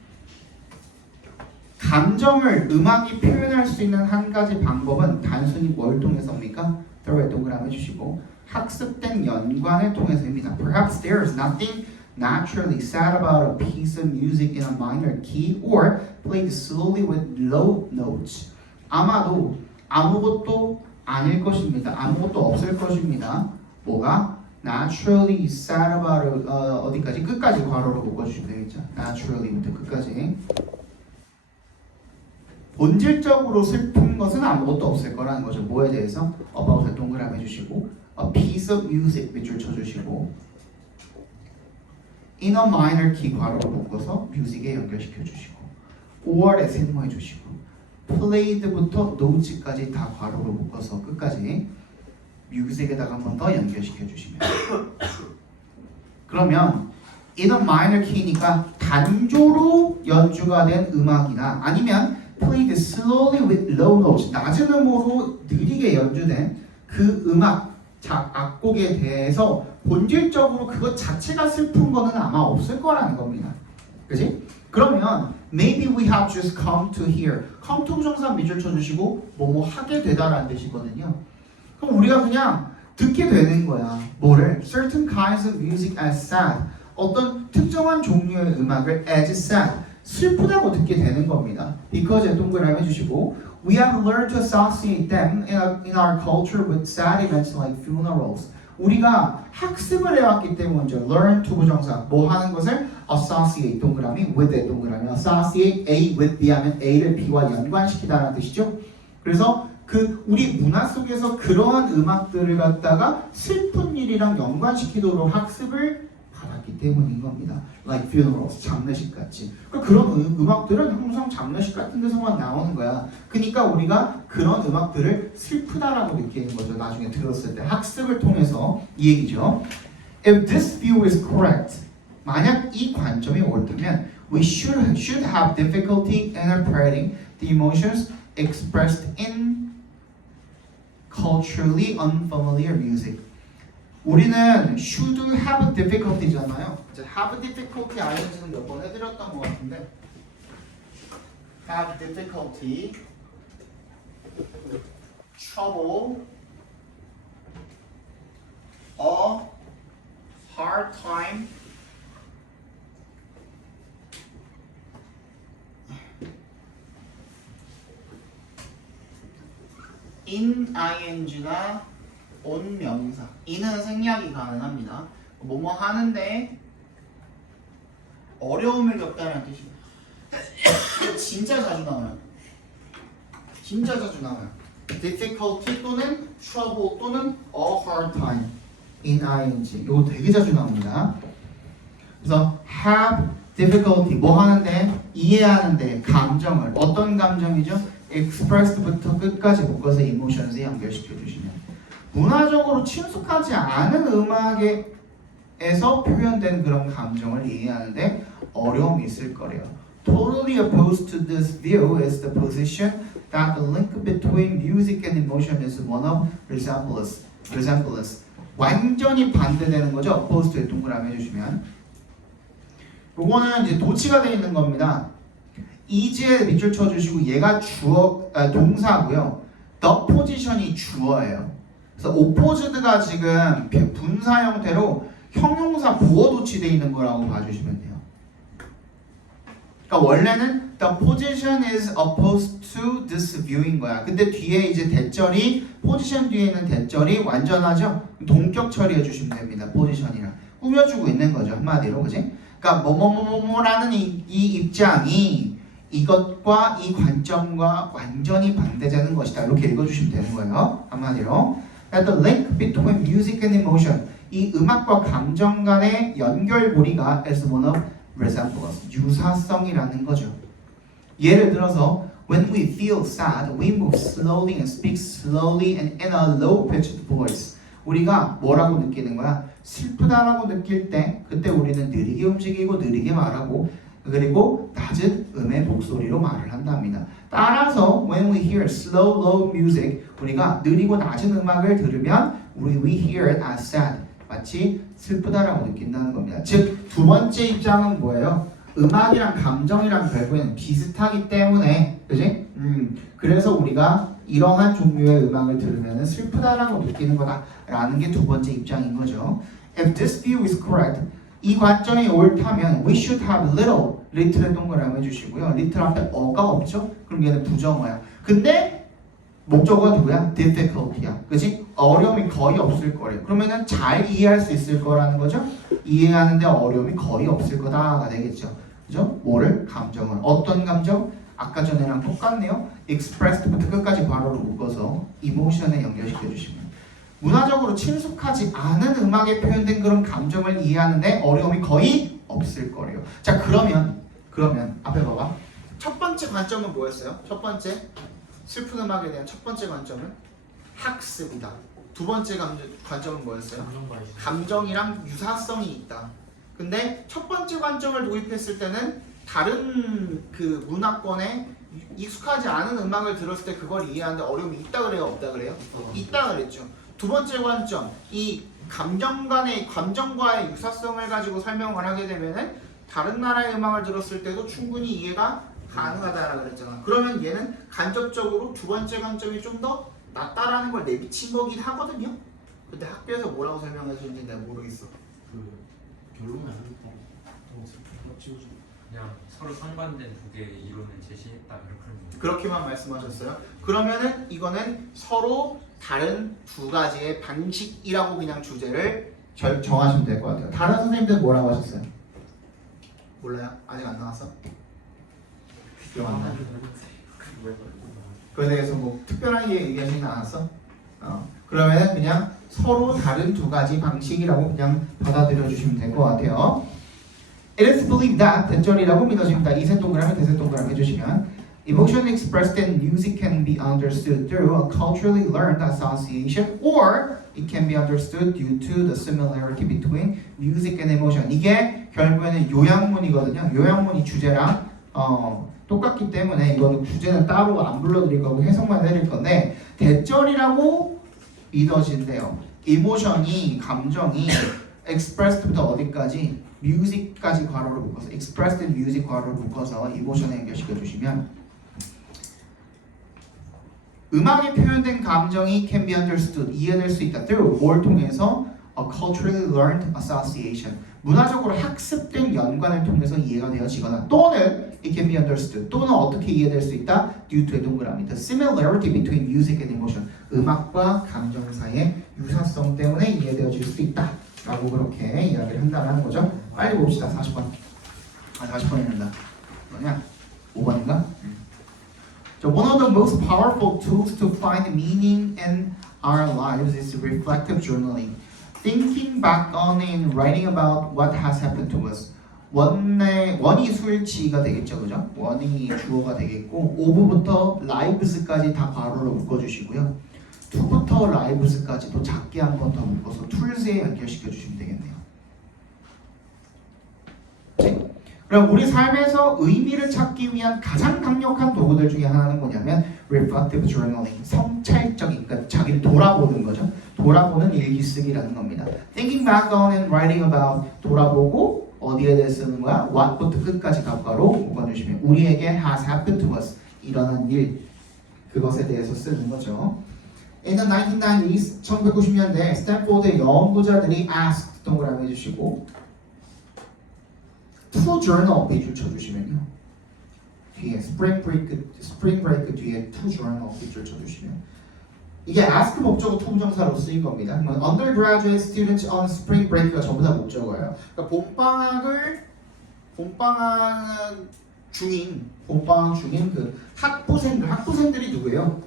감정을 음악이 표현할 수 있는 한 가지 방법은 단순히 뭘 통해서입니까? through에 동그라미 해주시고 학습된 연관을 통해서입니다. Perhaps there is nothing naturally sad about a piece of music in a minor key or played slowly with low notes. 아마도 아무것도 아닐 것입니다. 아무것도 없을 것입니다. 뭐가? naturally sad about 어디까지? 끝까지 괄호로 묶어주시면 되겠죠. naturally부터 끝까지. 본질적으로 슬픈 것은 아무것도 없을 거라는 거죠. 뭐에 대해서? about에 동그라미 해주시고 a piece of music 밑줄 쳐주시고 in a minor key 괄호로 묶어서 music에 연결시켜 주시고 5월에 세모해 주시고 played부터 notes까지 다 괄호로 묶어서 끝까지 music에다가 한 번 더 연결시켜 주시면 그러면 in a minor key니까 단조로 연주가 된 음악이나 아니면 played slowly with low notes 낮은 음으로 느리게 연주된 그 음악 악곡에 대해서 본질적으로 그것 자체가 슬픈 거는 아마 없을 거라는 겁니다. 그지? 그러면 maybe we have just come to here. come to 부정사 밑줄 쳐주시고 뭐뭐 하게 되다라는 뜻이거든요. 그럼 우리가 그냥 듣게 되는 거야. 뭐를? Certain kinds of music as sad. 어떤 특정한 종류의 음악을 as sad. 슬프다고 듣게 되는 겁니다. Because 동그라미 해주시고 We have learned to associate them in our culture with sad events like funerals. 우리가 학습을 해왔기 때문이죠. Learn to 부정사 뭐 하는 것을 associate 동그라미 with 동그라미 associate A with B 하면 A를 B와 연관시키다라는 뜻이죠. 그래서 그 우리 문화 속에서 그러한 음악들을 갖다가 슬픈 일이랑 연관시키도록 학습을 받았기 때문인 겁니다. Like funerals, 장례식 같이. 그런 음악들은 항상 장례식 같은 데서만 나오는 거야. 그러니까 우리가 그런 음악들을 슬프다라고 느끼는 거죠. 나중에 들었을 때 학습을 통해서 이 얘기죠. If this view is correct, 만약 이 관점이 옳다면 we should have difficulty interpreting the emotions expressed in culturally unfamiliar music. 우리는 should have difficulty잖아요. 이제 have difficulty ING는 몇 번 해드렸던 것 같은데 have difficulty, trouble, a hard time, in ing나 on 명사. 이는 생략이 가능합니다. 뭐뭐 하는데 어려움을 겪다라는 뜻이에요. 진짜 자주 나와요. 진짜 자주 나와요. difficulty 또는 trouble 또는 a hard time in ing. 이거 되게 자주 나옵니다. 그래서 have difficulty 뭐 하는데 이해하는데 감정을 어떤 감정이죠? expressed부터 끝까지 묶어서 emotions에 연결시켜 주시면 문화적으로 친숙하지 않은 음악에서 표현된 그런 감정을 이해하는데 어려움이 있을 거래요. Totally opposed to this view is the position that the link between music and emotion is one of resemblance. 완전히 반대되는 거죠. opposed 동그라미 해주시면 요거는 이제 도치가 되어 있는 겁니다. is에 밑줄 쳐주시고 얘가 동사고요. the position이 주어예요. 그래서 opposed가 지금 분사 형태로 형용사 보어 도치되어 있는 거라고 봐주시면 돼요. 그러니까 원래는 the position is opposed to this view인 거야. 근데 뒤에 이제 대절이 position 뒤에 있는 대절이 완전하죠? 동격 처리해 주시면 됩니다. position이랑 꾸며주고 있는 거죠. 한마디로 그지? 그러니까 뭐뭐뭐뭐라는 이 입장이 이것과 이 관점과 완전히 반대되는 것이다. 이렇게 읽어주시면 되는 거예요. 한마디로 that the link between music and emotion 이 음악과 감정 간의 연결고리가 is one of resemblance 유사성이라는 거죠. 예를 들어서 when we feel sad, we move slowly and speak slowly and in a low-pitched voice. 우리가 뭐라고 느끼는 거야? 슬프다라고 느낄 때 그때 우리는 느리게 움직이고 느리게 말하고 그리고 낮은 음의 목소리로 말을 한답니다. 따라서 when we hear slow, low music 우리가 느리고 낮은 음악을 들으면 we hear it as sad 마치 슬프다라고 느낀다는 겁니다. 즉 두 번째 입장은 뭐예요? 음악이랑 감정이랑 결국에는 비슷하기 때문에 그지? 그래서 우리가 이러한 종류의 음악을 들으면 슬프다라고 느끼는 거다라는 게 두 번째 입장인 거죠. If this view is correct, 이 관점이 옳다면 we should have little, little의 동그라미 해주시고요. little 앞에 어가 없죠? 그럼 얘는 부정어야. 근데 목적어가 누구야? difficulty야. 그치? 어려움이 거의 없을 거래요. 그러면은 잘 이해할 수 있을 거라는 거죠? 이해하는데 어려움이 거의 없을 거다가 되겠죠. 그죠? 뭐를? 감정을. 어떤 감정? 아까 전에랑 똑같네요. expressed부터 끝까지 괄호로 묶어서 emotion에 연결시켜 주시면 문화적으로 친숙하지 않은 음악에 표현된 그런 감정을 이해하는데 어려움이 거의 없을 거래요. 자 그러면 앞에 봐봐. 첫 번째 관점은 뭐였어요? 첫 번째 슬픈 음악에 대한 첫 번째 관점은 학습이다. 두 번째 관점은 뭐였어요? 감정이랑 유사성이 있다. 근데 첫 번째 관점을 도입했을 때는 다른 그 문화권에 익숙하지 않은 음악을 들었을 때 그걸 이해하는데 어려움이 있다 그래요? 없다 그래요? 있다 그랬죠. 두 번째 관점, 이 감정과의 유사성을 가지고 설명을 하게 되면은 다른 나라의 음악을 들었을 때도 충분히 이해가 가능하다라고 그랬잖아. 그러면 얘는 간접적으로 두 번째 관점이 좀 더 낫다라는 걸 내비친 거긴 하거든요. 근데 학교에서 뭐라고 설명해 주는지 내가 모르겠어. 그 결론을 안 했다. 그냥 서로 상반된 두 개의 이론을 제시했다 이렇게 하는 거예요. 그렇게만 말씀하셨어요. 그러면은 이거는 서로 다른 두 가지의 방식이라고 그냥 주제를 정하시면 될 것 같아요. 다른 선생님들 뭐라고 하셨어요? 몰라요? 아직 안 나왔어? 기억 안 나? 그에 대해서 뭐 특별하게 얘기하지는 않았어? 그러면 그냥 서로 다른 두 가지 방식이라고 그냥 받아들여 주시면 될 것 같아요. It is believed that 대절이라고 믿어집니다. 이세 동그라미 대세 동그라미 해주시면 Emotion expressed in music can be understood through a culturally learned association or it can be understood due to the similarity between music and emotion. 이게 결국에는 요약문이거든요. 요약문이 주제랑 똑같기 때문에 이거는 주제는 따로 안 불러드릴 거고 해석만 해드릴 건데 대절이라고 믿어진대요. 이모션이 감정이 expressed부터 어디까지? music까지 괄호를 묶어서 expressed in music 괄호를 묶어서 이모션에 연결시켜 주시면 음악에 표현된 감정이 can be understood 이해될 수 있다. through 뭘 통해서 a culturally learned association 문화적으로 학습된 연관을 통해서 이해가 되어지거나 또는 it can be understood 또는 어떻게 이해될 수 있다. due to의 동그라미 the similarity between music and emotion 음악과 감정 사이의 유사성 때문에 이해되어질 수 있다 라고 그렇게 이야기를 한다는 거죠. 빨리 봅시다. 40번 40번입니다. 뭐냐? 5번인가? So one of the most powerful tools to find meaning in our lives is reflective journaling. Thinking back on and writing about what has happened to us. 원이 수일치가 되겠죠, 그죠? 원이 주어가 되겠고 5부부터 lives까지 다 괄호로 묶어주시고요. 2부터 lives까지도 작게 한 번 더 묶어서 tools에 연결시켜 주시면 되겠네요. 네. 그럼 우리 삶에서 의미를 찾기 위한 가장 강력한 도구들 중에 하나는 뭐냐면 reflective journaling, 성찰적인, 그러니까 자기를 돌아보는 거죠. 돌아보는 일기쓰기라는 겁니다. Thinking back on and writing about, 돌아보고 어디에 대해 쓰는 거야? what부터 끝까지 답가로 묶어주시면 우리에게 has happened to us, 일어난 일, 그것에 대해서 쓰는 거죠. In the 1990s, 1990년대 스탠포드의 연구자들이 asked 동그라미 해주시고 to journal 페이지를 쳐주시면요. 뒤에 spring break 뒤에 to journal 페이지를 쳐주시면 이게 ask 목적어 to 부정사로 쓰인 겁니다. undergraduate students on spring break가 전부 다 목적어예요. 그러니까 봄방학 중인 그 학부생들이 누구예요?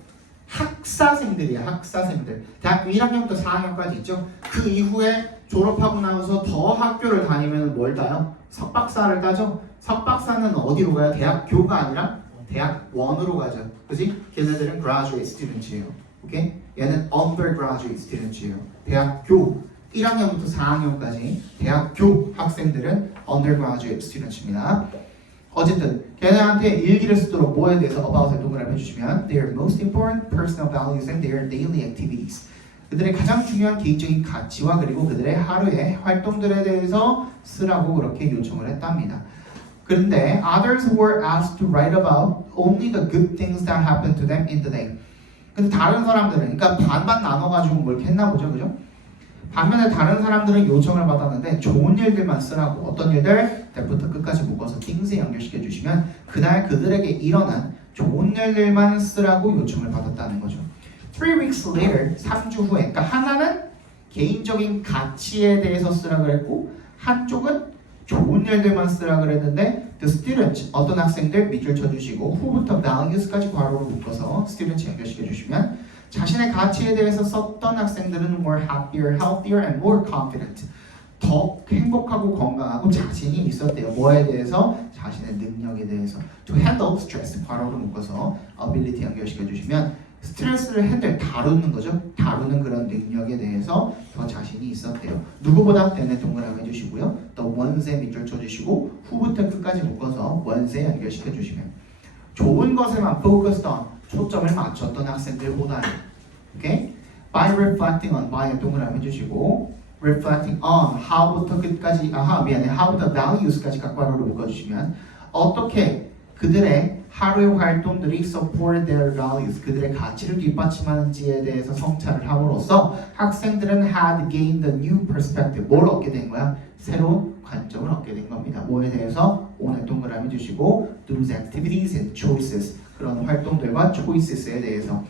학사생들이야. 학사생들. 대학교 1학년부터 4학년까지 있죠. 그 이후에 졸업하고 나서 더 학교를 다니면 뭘 따요? 석박사를 따죠. 석박사는 어디로 가요? 대학교가 아니라 대학원으로 가죠. 그지? 걔네들은 graduate students예요. 오케이? 얘는 undergraduate students예요. 대학교 1학년부터 4학년까지 대학교 학생들은 undergraduate students입니다. 어쨌든 걔네한테 일기를 쓰도록 뭐에 대해서 about에 동그라미 해주시면 their most important personal values and their daily activities 그들의 가장 중요한 개인적인 가치와 그리고 그들의 하루의 활동들에 대해서 쓰라고 그렇게 요청을 했답니다. 그런데 others were asked to write about only the good things that happened to them in the day. 근데 다른 사람들은 그러니까 반반 나눠가지고 뭘 했나 보죠, 그죠? 반면에 다른 사람들은 요청을 받았는데 좋은 일들만 쓰라고 어떤 일들 때부터 끝까지 묶어서 things에 연결시켜 주시면 그날 그들에게 일어난 좋은 일들만 쓰라고 요청을 받았다는 거죠. 3 weeks later, 3주 후에 그러니까 하나는 개인적인 가치에 대해서 쓰라 그랬고 한쪽은 좋은 일들만 쓰라 그랬는데 the students, 어떤 학생들 밑줄 쳐주시고 후부터 values까지 괄호로 묶어서 students 연결시켜 주시면 자신의 가치에 대해서 썼던 학생들은 more happier, healthier, and more confident. 더 행복하고 건강하고 자신이 있었대요. 뭐에 대해서? 자신의 능력에 대해서. To handle stress, 괄호로 묶어서 ability 연결시켜 주시면 스트레스를 핸들, 다루는 거죠. 다루는 그런 능력에 대해서 더 자신이 있었대요. 누구보다 때는 동그라미 해주시고요. 또 원세 밑줄 쳐주시고 후부터 끝까지 묶어서 원세 연결시켜 주시면 좋은 것에만 focused on, 초점을 맞췄던 학생들보다는 오케이? By reflecting on, by에 동그라미 해주시고 reflecting on, how부터 끝까지 how부터 values까지 각 괄호로 묶어주시면 어떻게 그들의 하루의 활동들이 support their values, 그들의 가치를 뒷받침하는지에 대해서 성찰을 함으로써 학생들은 had gained a new perspective. 뭘 얻게 된 거야? 새로운 관점을 얻게 된 겁니다. 뭐에 대해서? 오늘 동그라미 주시고 those activities and choices, 그런 활동들과 choices에 대해서.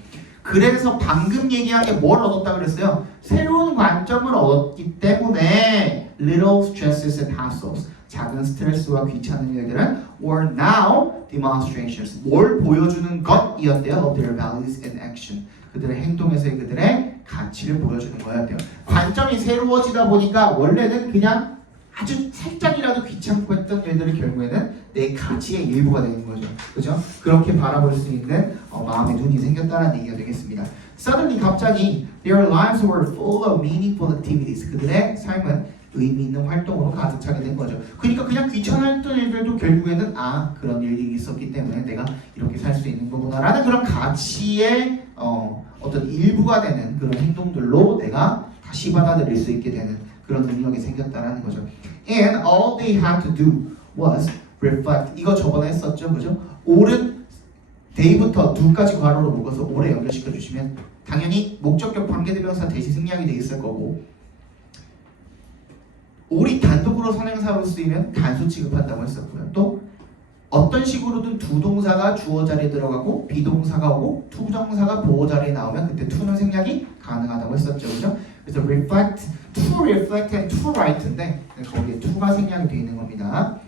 그래서 방금 얘기한 게 뭘 얻었다 그랬어요? 새로운 관점을 얻었기 때문에 little stresses and hassles, 작은 스트레스와 귀찮은 일들은 were now demonstrations, 뭘 보여주는 것이었대요. of their values and action, 그들의 행동에서의 그들의 가치를 보여주는 거였대요. 관점이 새로워지다 보니까 원래는 그냥 아주 살짝이라도 귀찮고 했던 일들이 결국에는 내 가치의 일부가 되는 거죠. 그죠? 그렇게 바라볼 수 있는 마음의 눈이 생겼다는 얘기가 되겠습니다. Suddenly, 갑자기 their lives were full of meaningful activities, 그들의 삶은 의미 있는 활동으로 가득 차게 된 거죠. 그러니까 그냥 귀찮았던 일들도 결국에는 그런 일이 있었기 때문에 내가 이렇게 살 수 있는 거구나라는 그런 가치의 어떤 일부가 되는 그런 행동들로 내가 다시 받아들일 수 있게 되는 그런 능력이 생겼다라는 거죠. And all they had to do was reflect. 이거 저번에 했었죠, 그죠? 옳은 day부터 do까지 괄호로 묶어서 올해 연결시켜 주시면 당연히 목적격 관계대명사 대시 승리하게 돼 있을 거고, 올이 단독으로 선행사로 쓰이면 단수 취급한다고 했었고요. 또 어떤 식으로든 두 동사가 주어 자리에 들어가고 비동사가 오고 투정사가 보호 자리에 나오면 그때 to는 생략이 가능하다고 했었죠, 그죠? 그래서 reflect, to reflect and to write인데 거기에 to가 생략이 되어 있는 겁니다.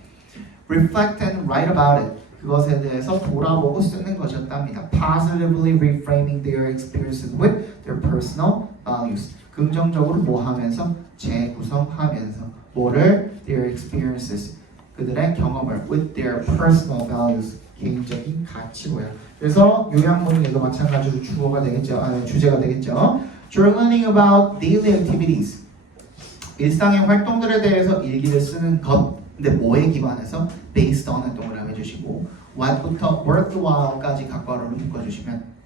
reflect and write about it, 그것에 대해서 돌아보고 쓰는 것이었답니다. positively reframing their experiences with their personal values, 긍정적으로 뭐 하면서? 재구성하면서 뭐를? their experiences, 그들의 경험을 with their personal values, 개인적인 가치고요. 그래서 요약문에도 마찬가지로 주어가 되겠죠. 주제가 되겠죠. Journaling about daily activities, 일상의 활동들에 대해서 일기를 쓰는 것. 근데 뭐에 기반해서? based on 동그라미 해주시고 what부터 worthwhile까지 각괄호를 묶어주시면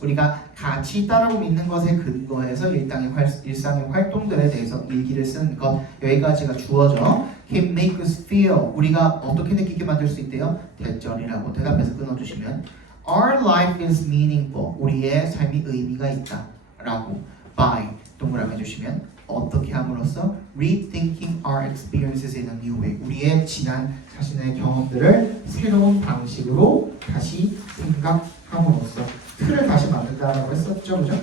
우리가 가치 있다라고 믿는 것에 근거해서 일상의 활동들에 대해서 일기를 쓰는 것. 여기까지가 주어져. Can make us feel, 우리가 어떻게 느끼게 만들 수 있대요? 대절이라고 대답해서 끊어주시면 Our life is meaningful, 우리의 삶이 의미가 있다 라고 by 동그라미 해주시면 어떻게 함으로써 rethinking our experiences in a new way, 우리의 지난 자신의 경험들을 새로운 방식으로 다시 생각함으로써 틀을 다시 만든다라고 했었죠, 그죠?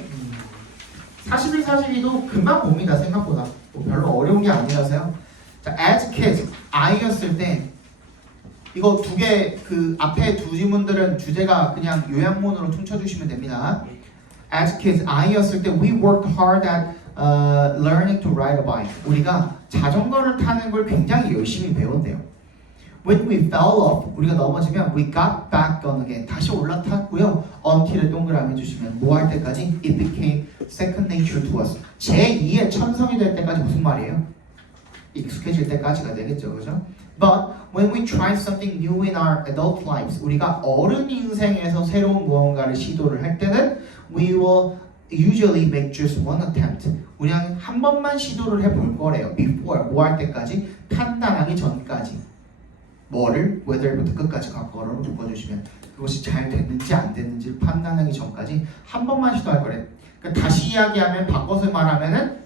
41, 42도 금방 봅니다. 생각보다 뭐 별로 어려운 게 아니라서요. 자, as kids, 아이였을 때 이거 두 개, 그 앞에 두 지문들은 주제가 그냥 요약문으로 퉁쳐주시면 됩니다. As kids, 아이였을 때 we worked hard at learning to ride a bike. 우리가 자전거를 타는 걸 굉장히 열심히 배웠대요. When we fell off, 우리가 넘어지면 we got back on again. 다시 올라탔고요. until을 동그라미 해주시면 뭐 할 때까지? It became second nature to us. 제2의 천성이 될 때까지 무슨 말이에요? 익숙해질 때까지가 되겠죠, 그죠? But when we try something new in our adult lives, 우리가 어른 인생에서 새로운 무언가를 시도를 할 때는 we will usually make just one attempt. 그냥 한 번만 시도를 해볼 거래요. Before, 뭐 할 때까지? 판단하기 전까지. 뭐를? whether부터 끝까지 각각으로 묶어주시면 그것이 잘 됐는지 안 됐는지 판단하기 전까지 한 번만 시도할 거래. 그러니까 다시 이야기하면 바꿔서 말하면은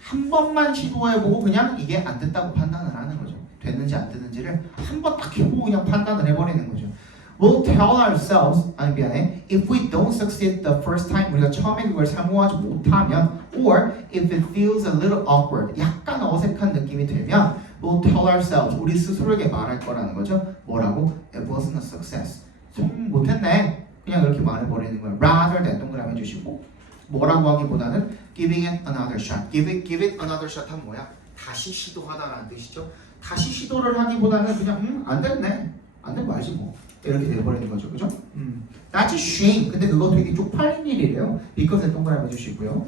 한 번만 시도해보고 그냥 이게 안 됐다고 판단을 하는 거죠. 됐는지 안 됐는지를 한 번 딱 해보고 그냥 판단을 해버리는 거죠. We'll tell ourselves, 미안해, if we don't succeed the first time, 우리가 처음에 그걸 성공하지 못하면, or if it feels a little awkward, 약간 어색한 느낌이 들면, we'll tell ourselves, 우리 스스로에게 말할 거라는 거죠. 뭐라고? It wasn't a success. 성공 못했네. 그냥 이렇게 말해버리는 거예요. Rather than 동그라미 해주시고, 뭐라고 하기보다는 giving it another shot. Give it another shot 하면 뭐야? 다시 시도하다라는 뜻이죠. 다시 시도를 하기보다는 그냥 안 됐네. 안 된 거 알지 뭐. 이렇게 돼버리는 거죠, 그죠? That's a shame. 근데 그거 되게 쪽팔린 일이래요. because 동그라미 해주시고요.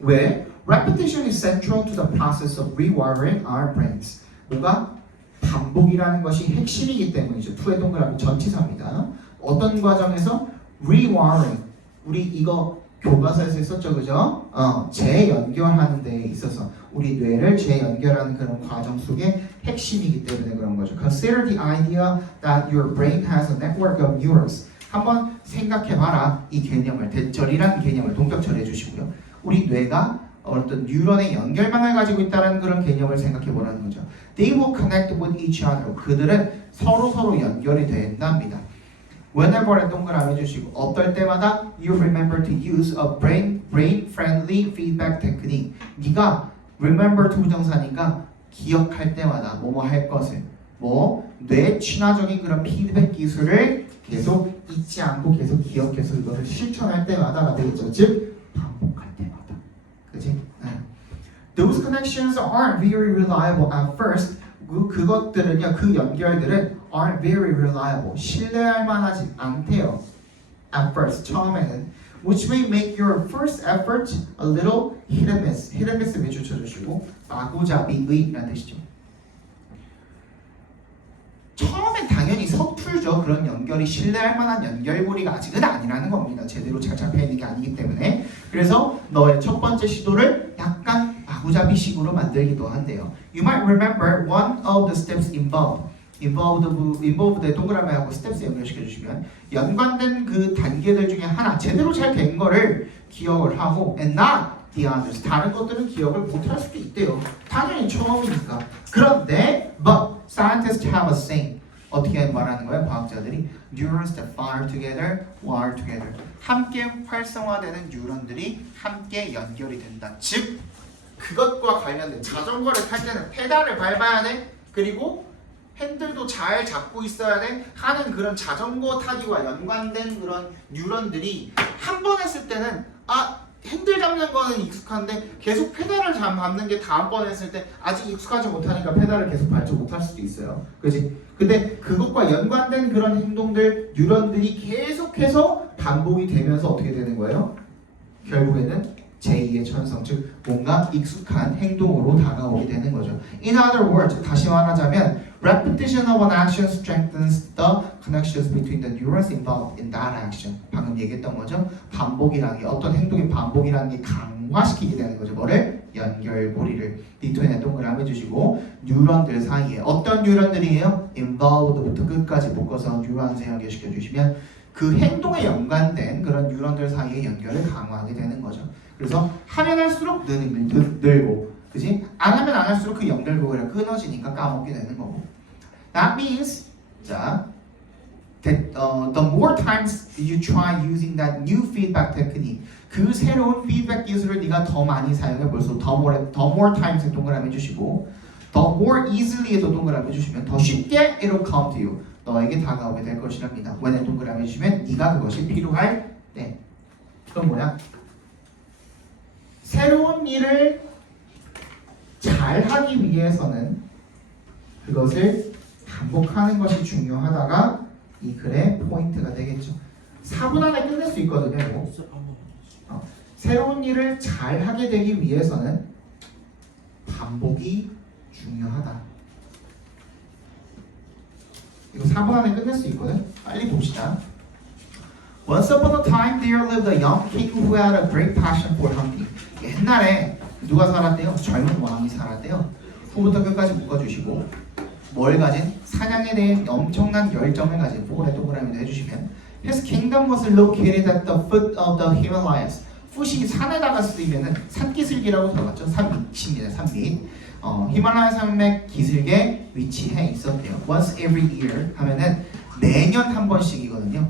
왜? Repetition is central to the process of rewiring our brains. 뭐가? 반복이라는 것이 핵심이기 때문이죠. to의 동그라미 전치사입니다. 어떤 과정에서? rewiring. 우리 이거 교과서에서 했었죠, 그죠? 재연결하는 데에 있어서 우리 뇌를 재연결하는 그런 과정 속에 핵심이기 때문에 그런 거죠. Consider the idea that your brain has a network of neurons. 한번 생각해봐라. 이 개념을, 대절이라는 개념을 동격 처리해 주시고요. 우리 뇌가 어떤 뉴런의 연결망을 가지고 있다는 그런 개념을 생각해 보라는 거죠. They will connect with each other. 그들은 서로 연결이 된답니다. Whenever에 동그라미 해주시고 어떨 때마다 you remember to use a brain-friendly feedback technique. 네가 remember to 부정사니까 기억할 때마다 뭐뭐 할 것을 뇌 친화적인 그런 피드백 기술을 계속 잊지 않고 계속 기억해서 이것을 실천할 때마다가 되겠죠. 즉 반복할 때마다. 그치? Those connections aren't very reliable at first. 그것들은요, 그 연결들은 aren't very reliable. 신뢰할 만하지 않대요. At first, 처음에는. Which may make your first effort a little hit and miss. hit and miss 몇 줄쳐주시고 마구잡이의라는 뜻이죠. 처음엔 당연히 서툴죠. 그런 연결이 신뢰할 만한 연결고리가 아직은 아니라는 겁니다. 제대로 잘 잡혀 있는 게 아니기 때문에. 그래서 너의 첫 번째 시도를 약간 마구잡이식으로 만들기도 한대요. You might remember one of the steps involved 동그라미하고 steps 연결시켜 주시면 연관된 그 단계들 중에 하나 제대로 잘 된 거를 기억을 하고 and not the others. 다른 것들은 기억을 못할 수도 있대요. 당연히 처음이니까. 그런데 but scientists have a saying. 어떻게 말하는 거예요? 과학자들이 neurons that fire together, wire together. 함께 활성화되는 뉴런들이 함께 연결이 된다. 즉 그것과 관련된 자전거를 탈 때는 페달을 밟아야 돼. 그리고 핸들도 잘 잡고 있어야 돼 하는 그런 자전거 타기와 연관된 그런 뉴런들이 한 번 했을 때는 핸들 잡는 거는 익숙한데 계속 페달을 밟는 게 다음번 했을 때 아직 익숙하지 못하니까 페달을 계속 밟지 못할 수도 있어요. 그지? 근데 그것과 연관된 그런 행동들, 뉴런들이 계속해서 반복이 되면서 어떻게 되는 거예요? 결국에는 제2의 천성, 즉 뭔가 익숙한 행동으로 다가오게 되는 거죠. In other words, 다시 말하자면 repetition of an action strengthens the connections between the neurons involved in that action. 방금 얘기했던 거죠. 반복이라는 게 어떤 행동의 반복이라는 게 강화시키게 되는 거죠. 뭐를? 연결고리를. 디토인에 동그라미 해주시고 뉴런들 사이에 어떤 뉴런들이에요? involved부터 끝까지 묶어서 뉴런에 연결시켜 주시면 그 행동에 연관된 그런 뉴런들 사이의 연결을 강화하게 되는 거죠. 그래서 하면 할수록 늘고, 그지? 안 하면 안 할수록 그 연결고리가 끊어지니까 까먹게 되는 거고. That means, the more times you try using that new feedback technique, 그 새로운 피드백 기술을 네가 더 많이 사용해 볼수록 the more times 동그라미 해주시고, the more easily에도 동그라미 해주시면 더 쉽게 it'll come to you. 너에게 다가오게 될 것이랍니다. when 동그라미 해주시면 네가 그것이 필요할 때. 그건 뭐야? 새로운 일을 잘 하기 위해서는 그것을 반복하는 것이 중요하다가 이 글의 포인트가 되겠죠. 4분 안에 끝낼 수 있거든요. 이거. 새로운 일을 잘 하게 되기 위해서는 반복이 중요하다. 이거 4분 안에 끝낼 수 있거든. 빨리 봅시다. Once upon a time there lived a young king who had a great passion for hunting. 옛날에 누가 살았대요? 젊은 왕이 살았대요. 후부터 끝까지 묶어주시고 뭘 가진? 사냥에 대해 엄청난 열정을 가진 포글에 동그라미도 해주시면 His kingdom was located at the foot of the Himalayas. 풋이 산에다가 쓰이면은 산기슭이라고 들어갔죠. 산 밑입니다. 산 밑. 히말라야 산맥 기슭에 위치해 있었대요. Once every year 하면은 매년 한 번씩이거든요.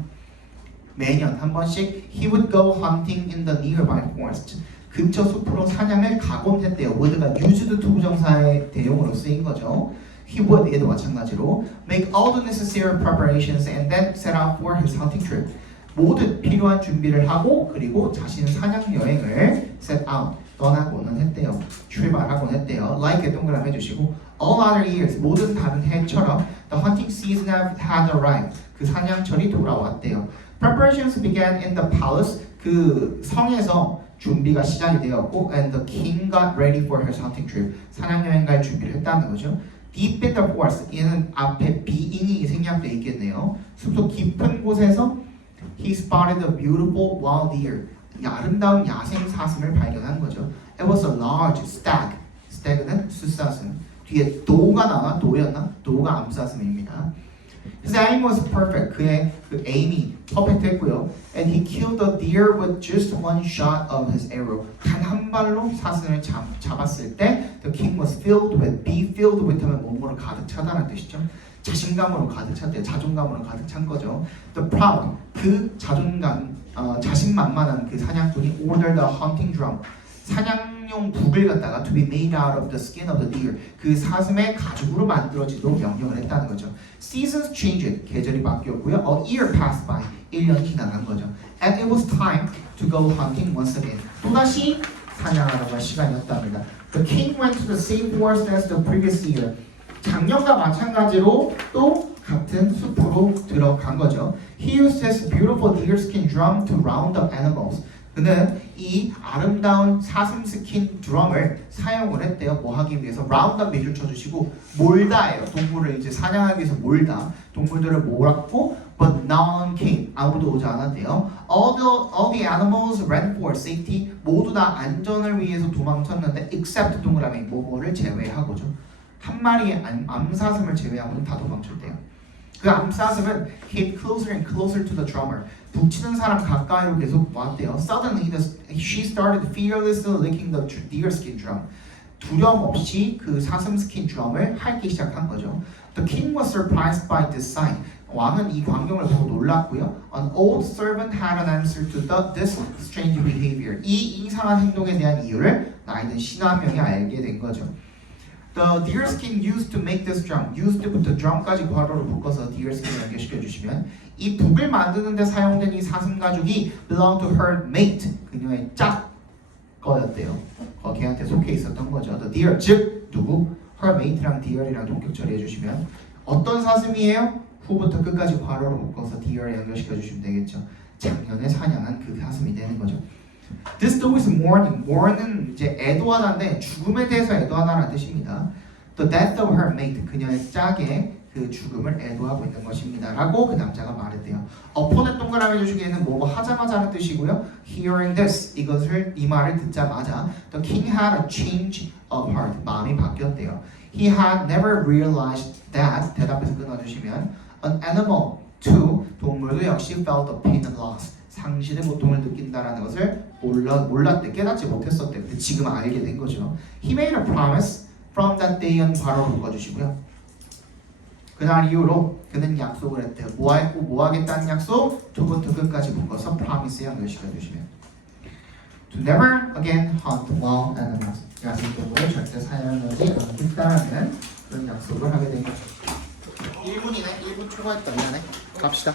매년 한 번씩 he would go hunting in the nearby forest. 근처 숲으로 사냥을 가곤 했대요. would가 used to 부정사의 대용으로 쓰인 거죠. He would 얘도 마찬가지로 make all the necessary preparations and then set out for his hunting trip. 모든 필요한 준비를 하고 그리고 자신의 사냥 여행을 set out 떠나고는 했대요. 출발하곤 했대요. Like 동그라미 해주시고 all other years 모든 다른 해처럼 the hunting season had arrived. 그 사냥철이 돌아왔대요. Preparations began in the palace. 그 성에서 준비가 시작이 되었고 and the king got ready for his hunting trip. 사냥 여행 갈 준비를 했다는 거죠. Deep in the forest. 얘는 앞에 being이 생략되어 있겠네요. 숲속 깊은 곳에서 he spotted a beautiful wild deer. 아름다운 야생 사슴을 발견한 거죠. It was a large stag. stag는 숫사슴. 뒤에 do가 나와. do였나? do가 암사슴입니다. His aim was perfect. 그의 그 aim이 퍼펙트했고요. And he killed the deer with just one shot of his arrow. 단 한 발로 사슴을 잡았을 때 the king was filled with. be filled with 하면 몸으로 가득 차다는 뜻이죠. 자신감으로 가득 찼대요. 자존감으로 가득 찬 거죠. The proud. 그 자존감, 자신만만한 그 사냥꾼이 ordered the hunting drum. 사냥용 북을 갖다가 to be made out of the skin of the deer. 그 사슴의 가죽으로 만들어지도록 명령을 했다는 거죠. Seasons changed. 계절이 바뀌었고요. A year passed by. 1년이 지나간 거죠. And it was time to go hunting once again. 또다시 사냥하러 갈 시간이었답니다. The king went to the same forest as the previous year. 작년과 마찬가지로 또 같은 숲으로 들어간 거죠. He used his beautiful deerskin drum to round up animals. 그는 이 아름다운 사슴 스킨 드럼을 사용을 했대요. 뭐 하기 위해서? round up 밑줄 쳐주시고 몰다예요. 동물을 이제 사냥하기 위해서 몰다. 동물들을 몰았고 but no one came. 아무도 오지 않았대요. All the animals ran for safety. 모두 다 안전을 위해서 도망쳤는데 except 동그라미 뭐뭐를 제외하고죠. 한 마리의 암사슴을 제외하고는 다 도망쳤대요. 그 암사슴은 came closer and closer to the drummer. 북치는 사람 가까이로 계속 왔대요. Suddenly, she started fearlessly licking the deerskin drum. 두려움 없이 그 사슴 스킨 드럼을 핥기 시작한 거죠. The king was surprised by this sign. 왕은 이 광경을 보고 놀랐고요. An old servant had an answer to this strange behavior. 이 이상한 행동에 대한 이유를 나이든 신하 한 명이 알게 된 거죠. The deerskin used to make this drum. used부터 drum까지 괄호로 묶어서 deerskin 연결시켜 주시면 이 북을 만드는 데 사용된 이 사슴 가죽이 belong to her mate. 그녀의 짝거였대요. 걔한테 속해 있었던 거죠. The deer, 즉 누구? her mate랑 deer이랑 동격 처리해 주시면 어떤 사슴이에요? 후부터 끝까지 괄호로 묶어서 deer에 연결시켜 주시면 되겠죠. 작년에 사냥한 그 사슴이 되는 거죠. This dog is mourning. mourn은 이제 애도하다인데 죽음에 대해서 애도하다라는 뜻입니다. The death of her mate. 그녀의 짝의 그 죽음을 애도하고 있는 것입니다. 라고 그 남자가 말했대요. upon의 동그라미 주시기에는 뭐뭐 하자마자는 뜻이고요. Hearing this. 이 말을 듣자마자 the king had a change of heart. 마음이 바뀌었대요. He had never realized that. 대답해서 끊어주시면 an animal too. 동물도 역시 felt the pain and loss. 상실의 고통을 느낀다라는 것을 몰랐대. 깨닫지 못했었대. 근데 지금 알게 된 거죠. He made a promise from that day on 괄호 묶어주시고요. 그날 이후로 그는 약속을 했대요. 뭐 했고 뭐 하겠다는 약속? 두부터 끝까지 묶어서 promise에 연결시켜 주시면 To never again hunt wild animals. 야생동물을 절대 사냥하지 않겠다라는 그런 약속을 하게 된 거죠. 1분이네. 1분 초과했다. 미안해. 갑시다.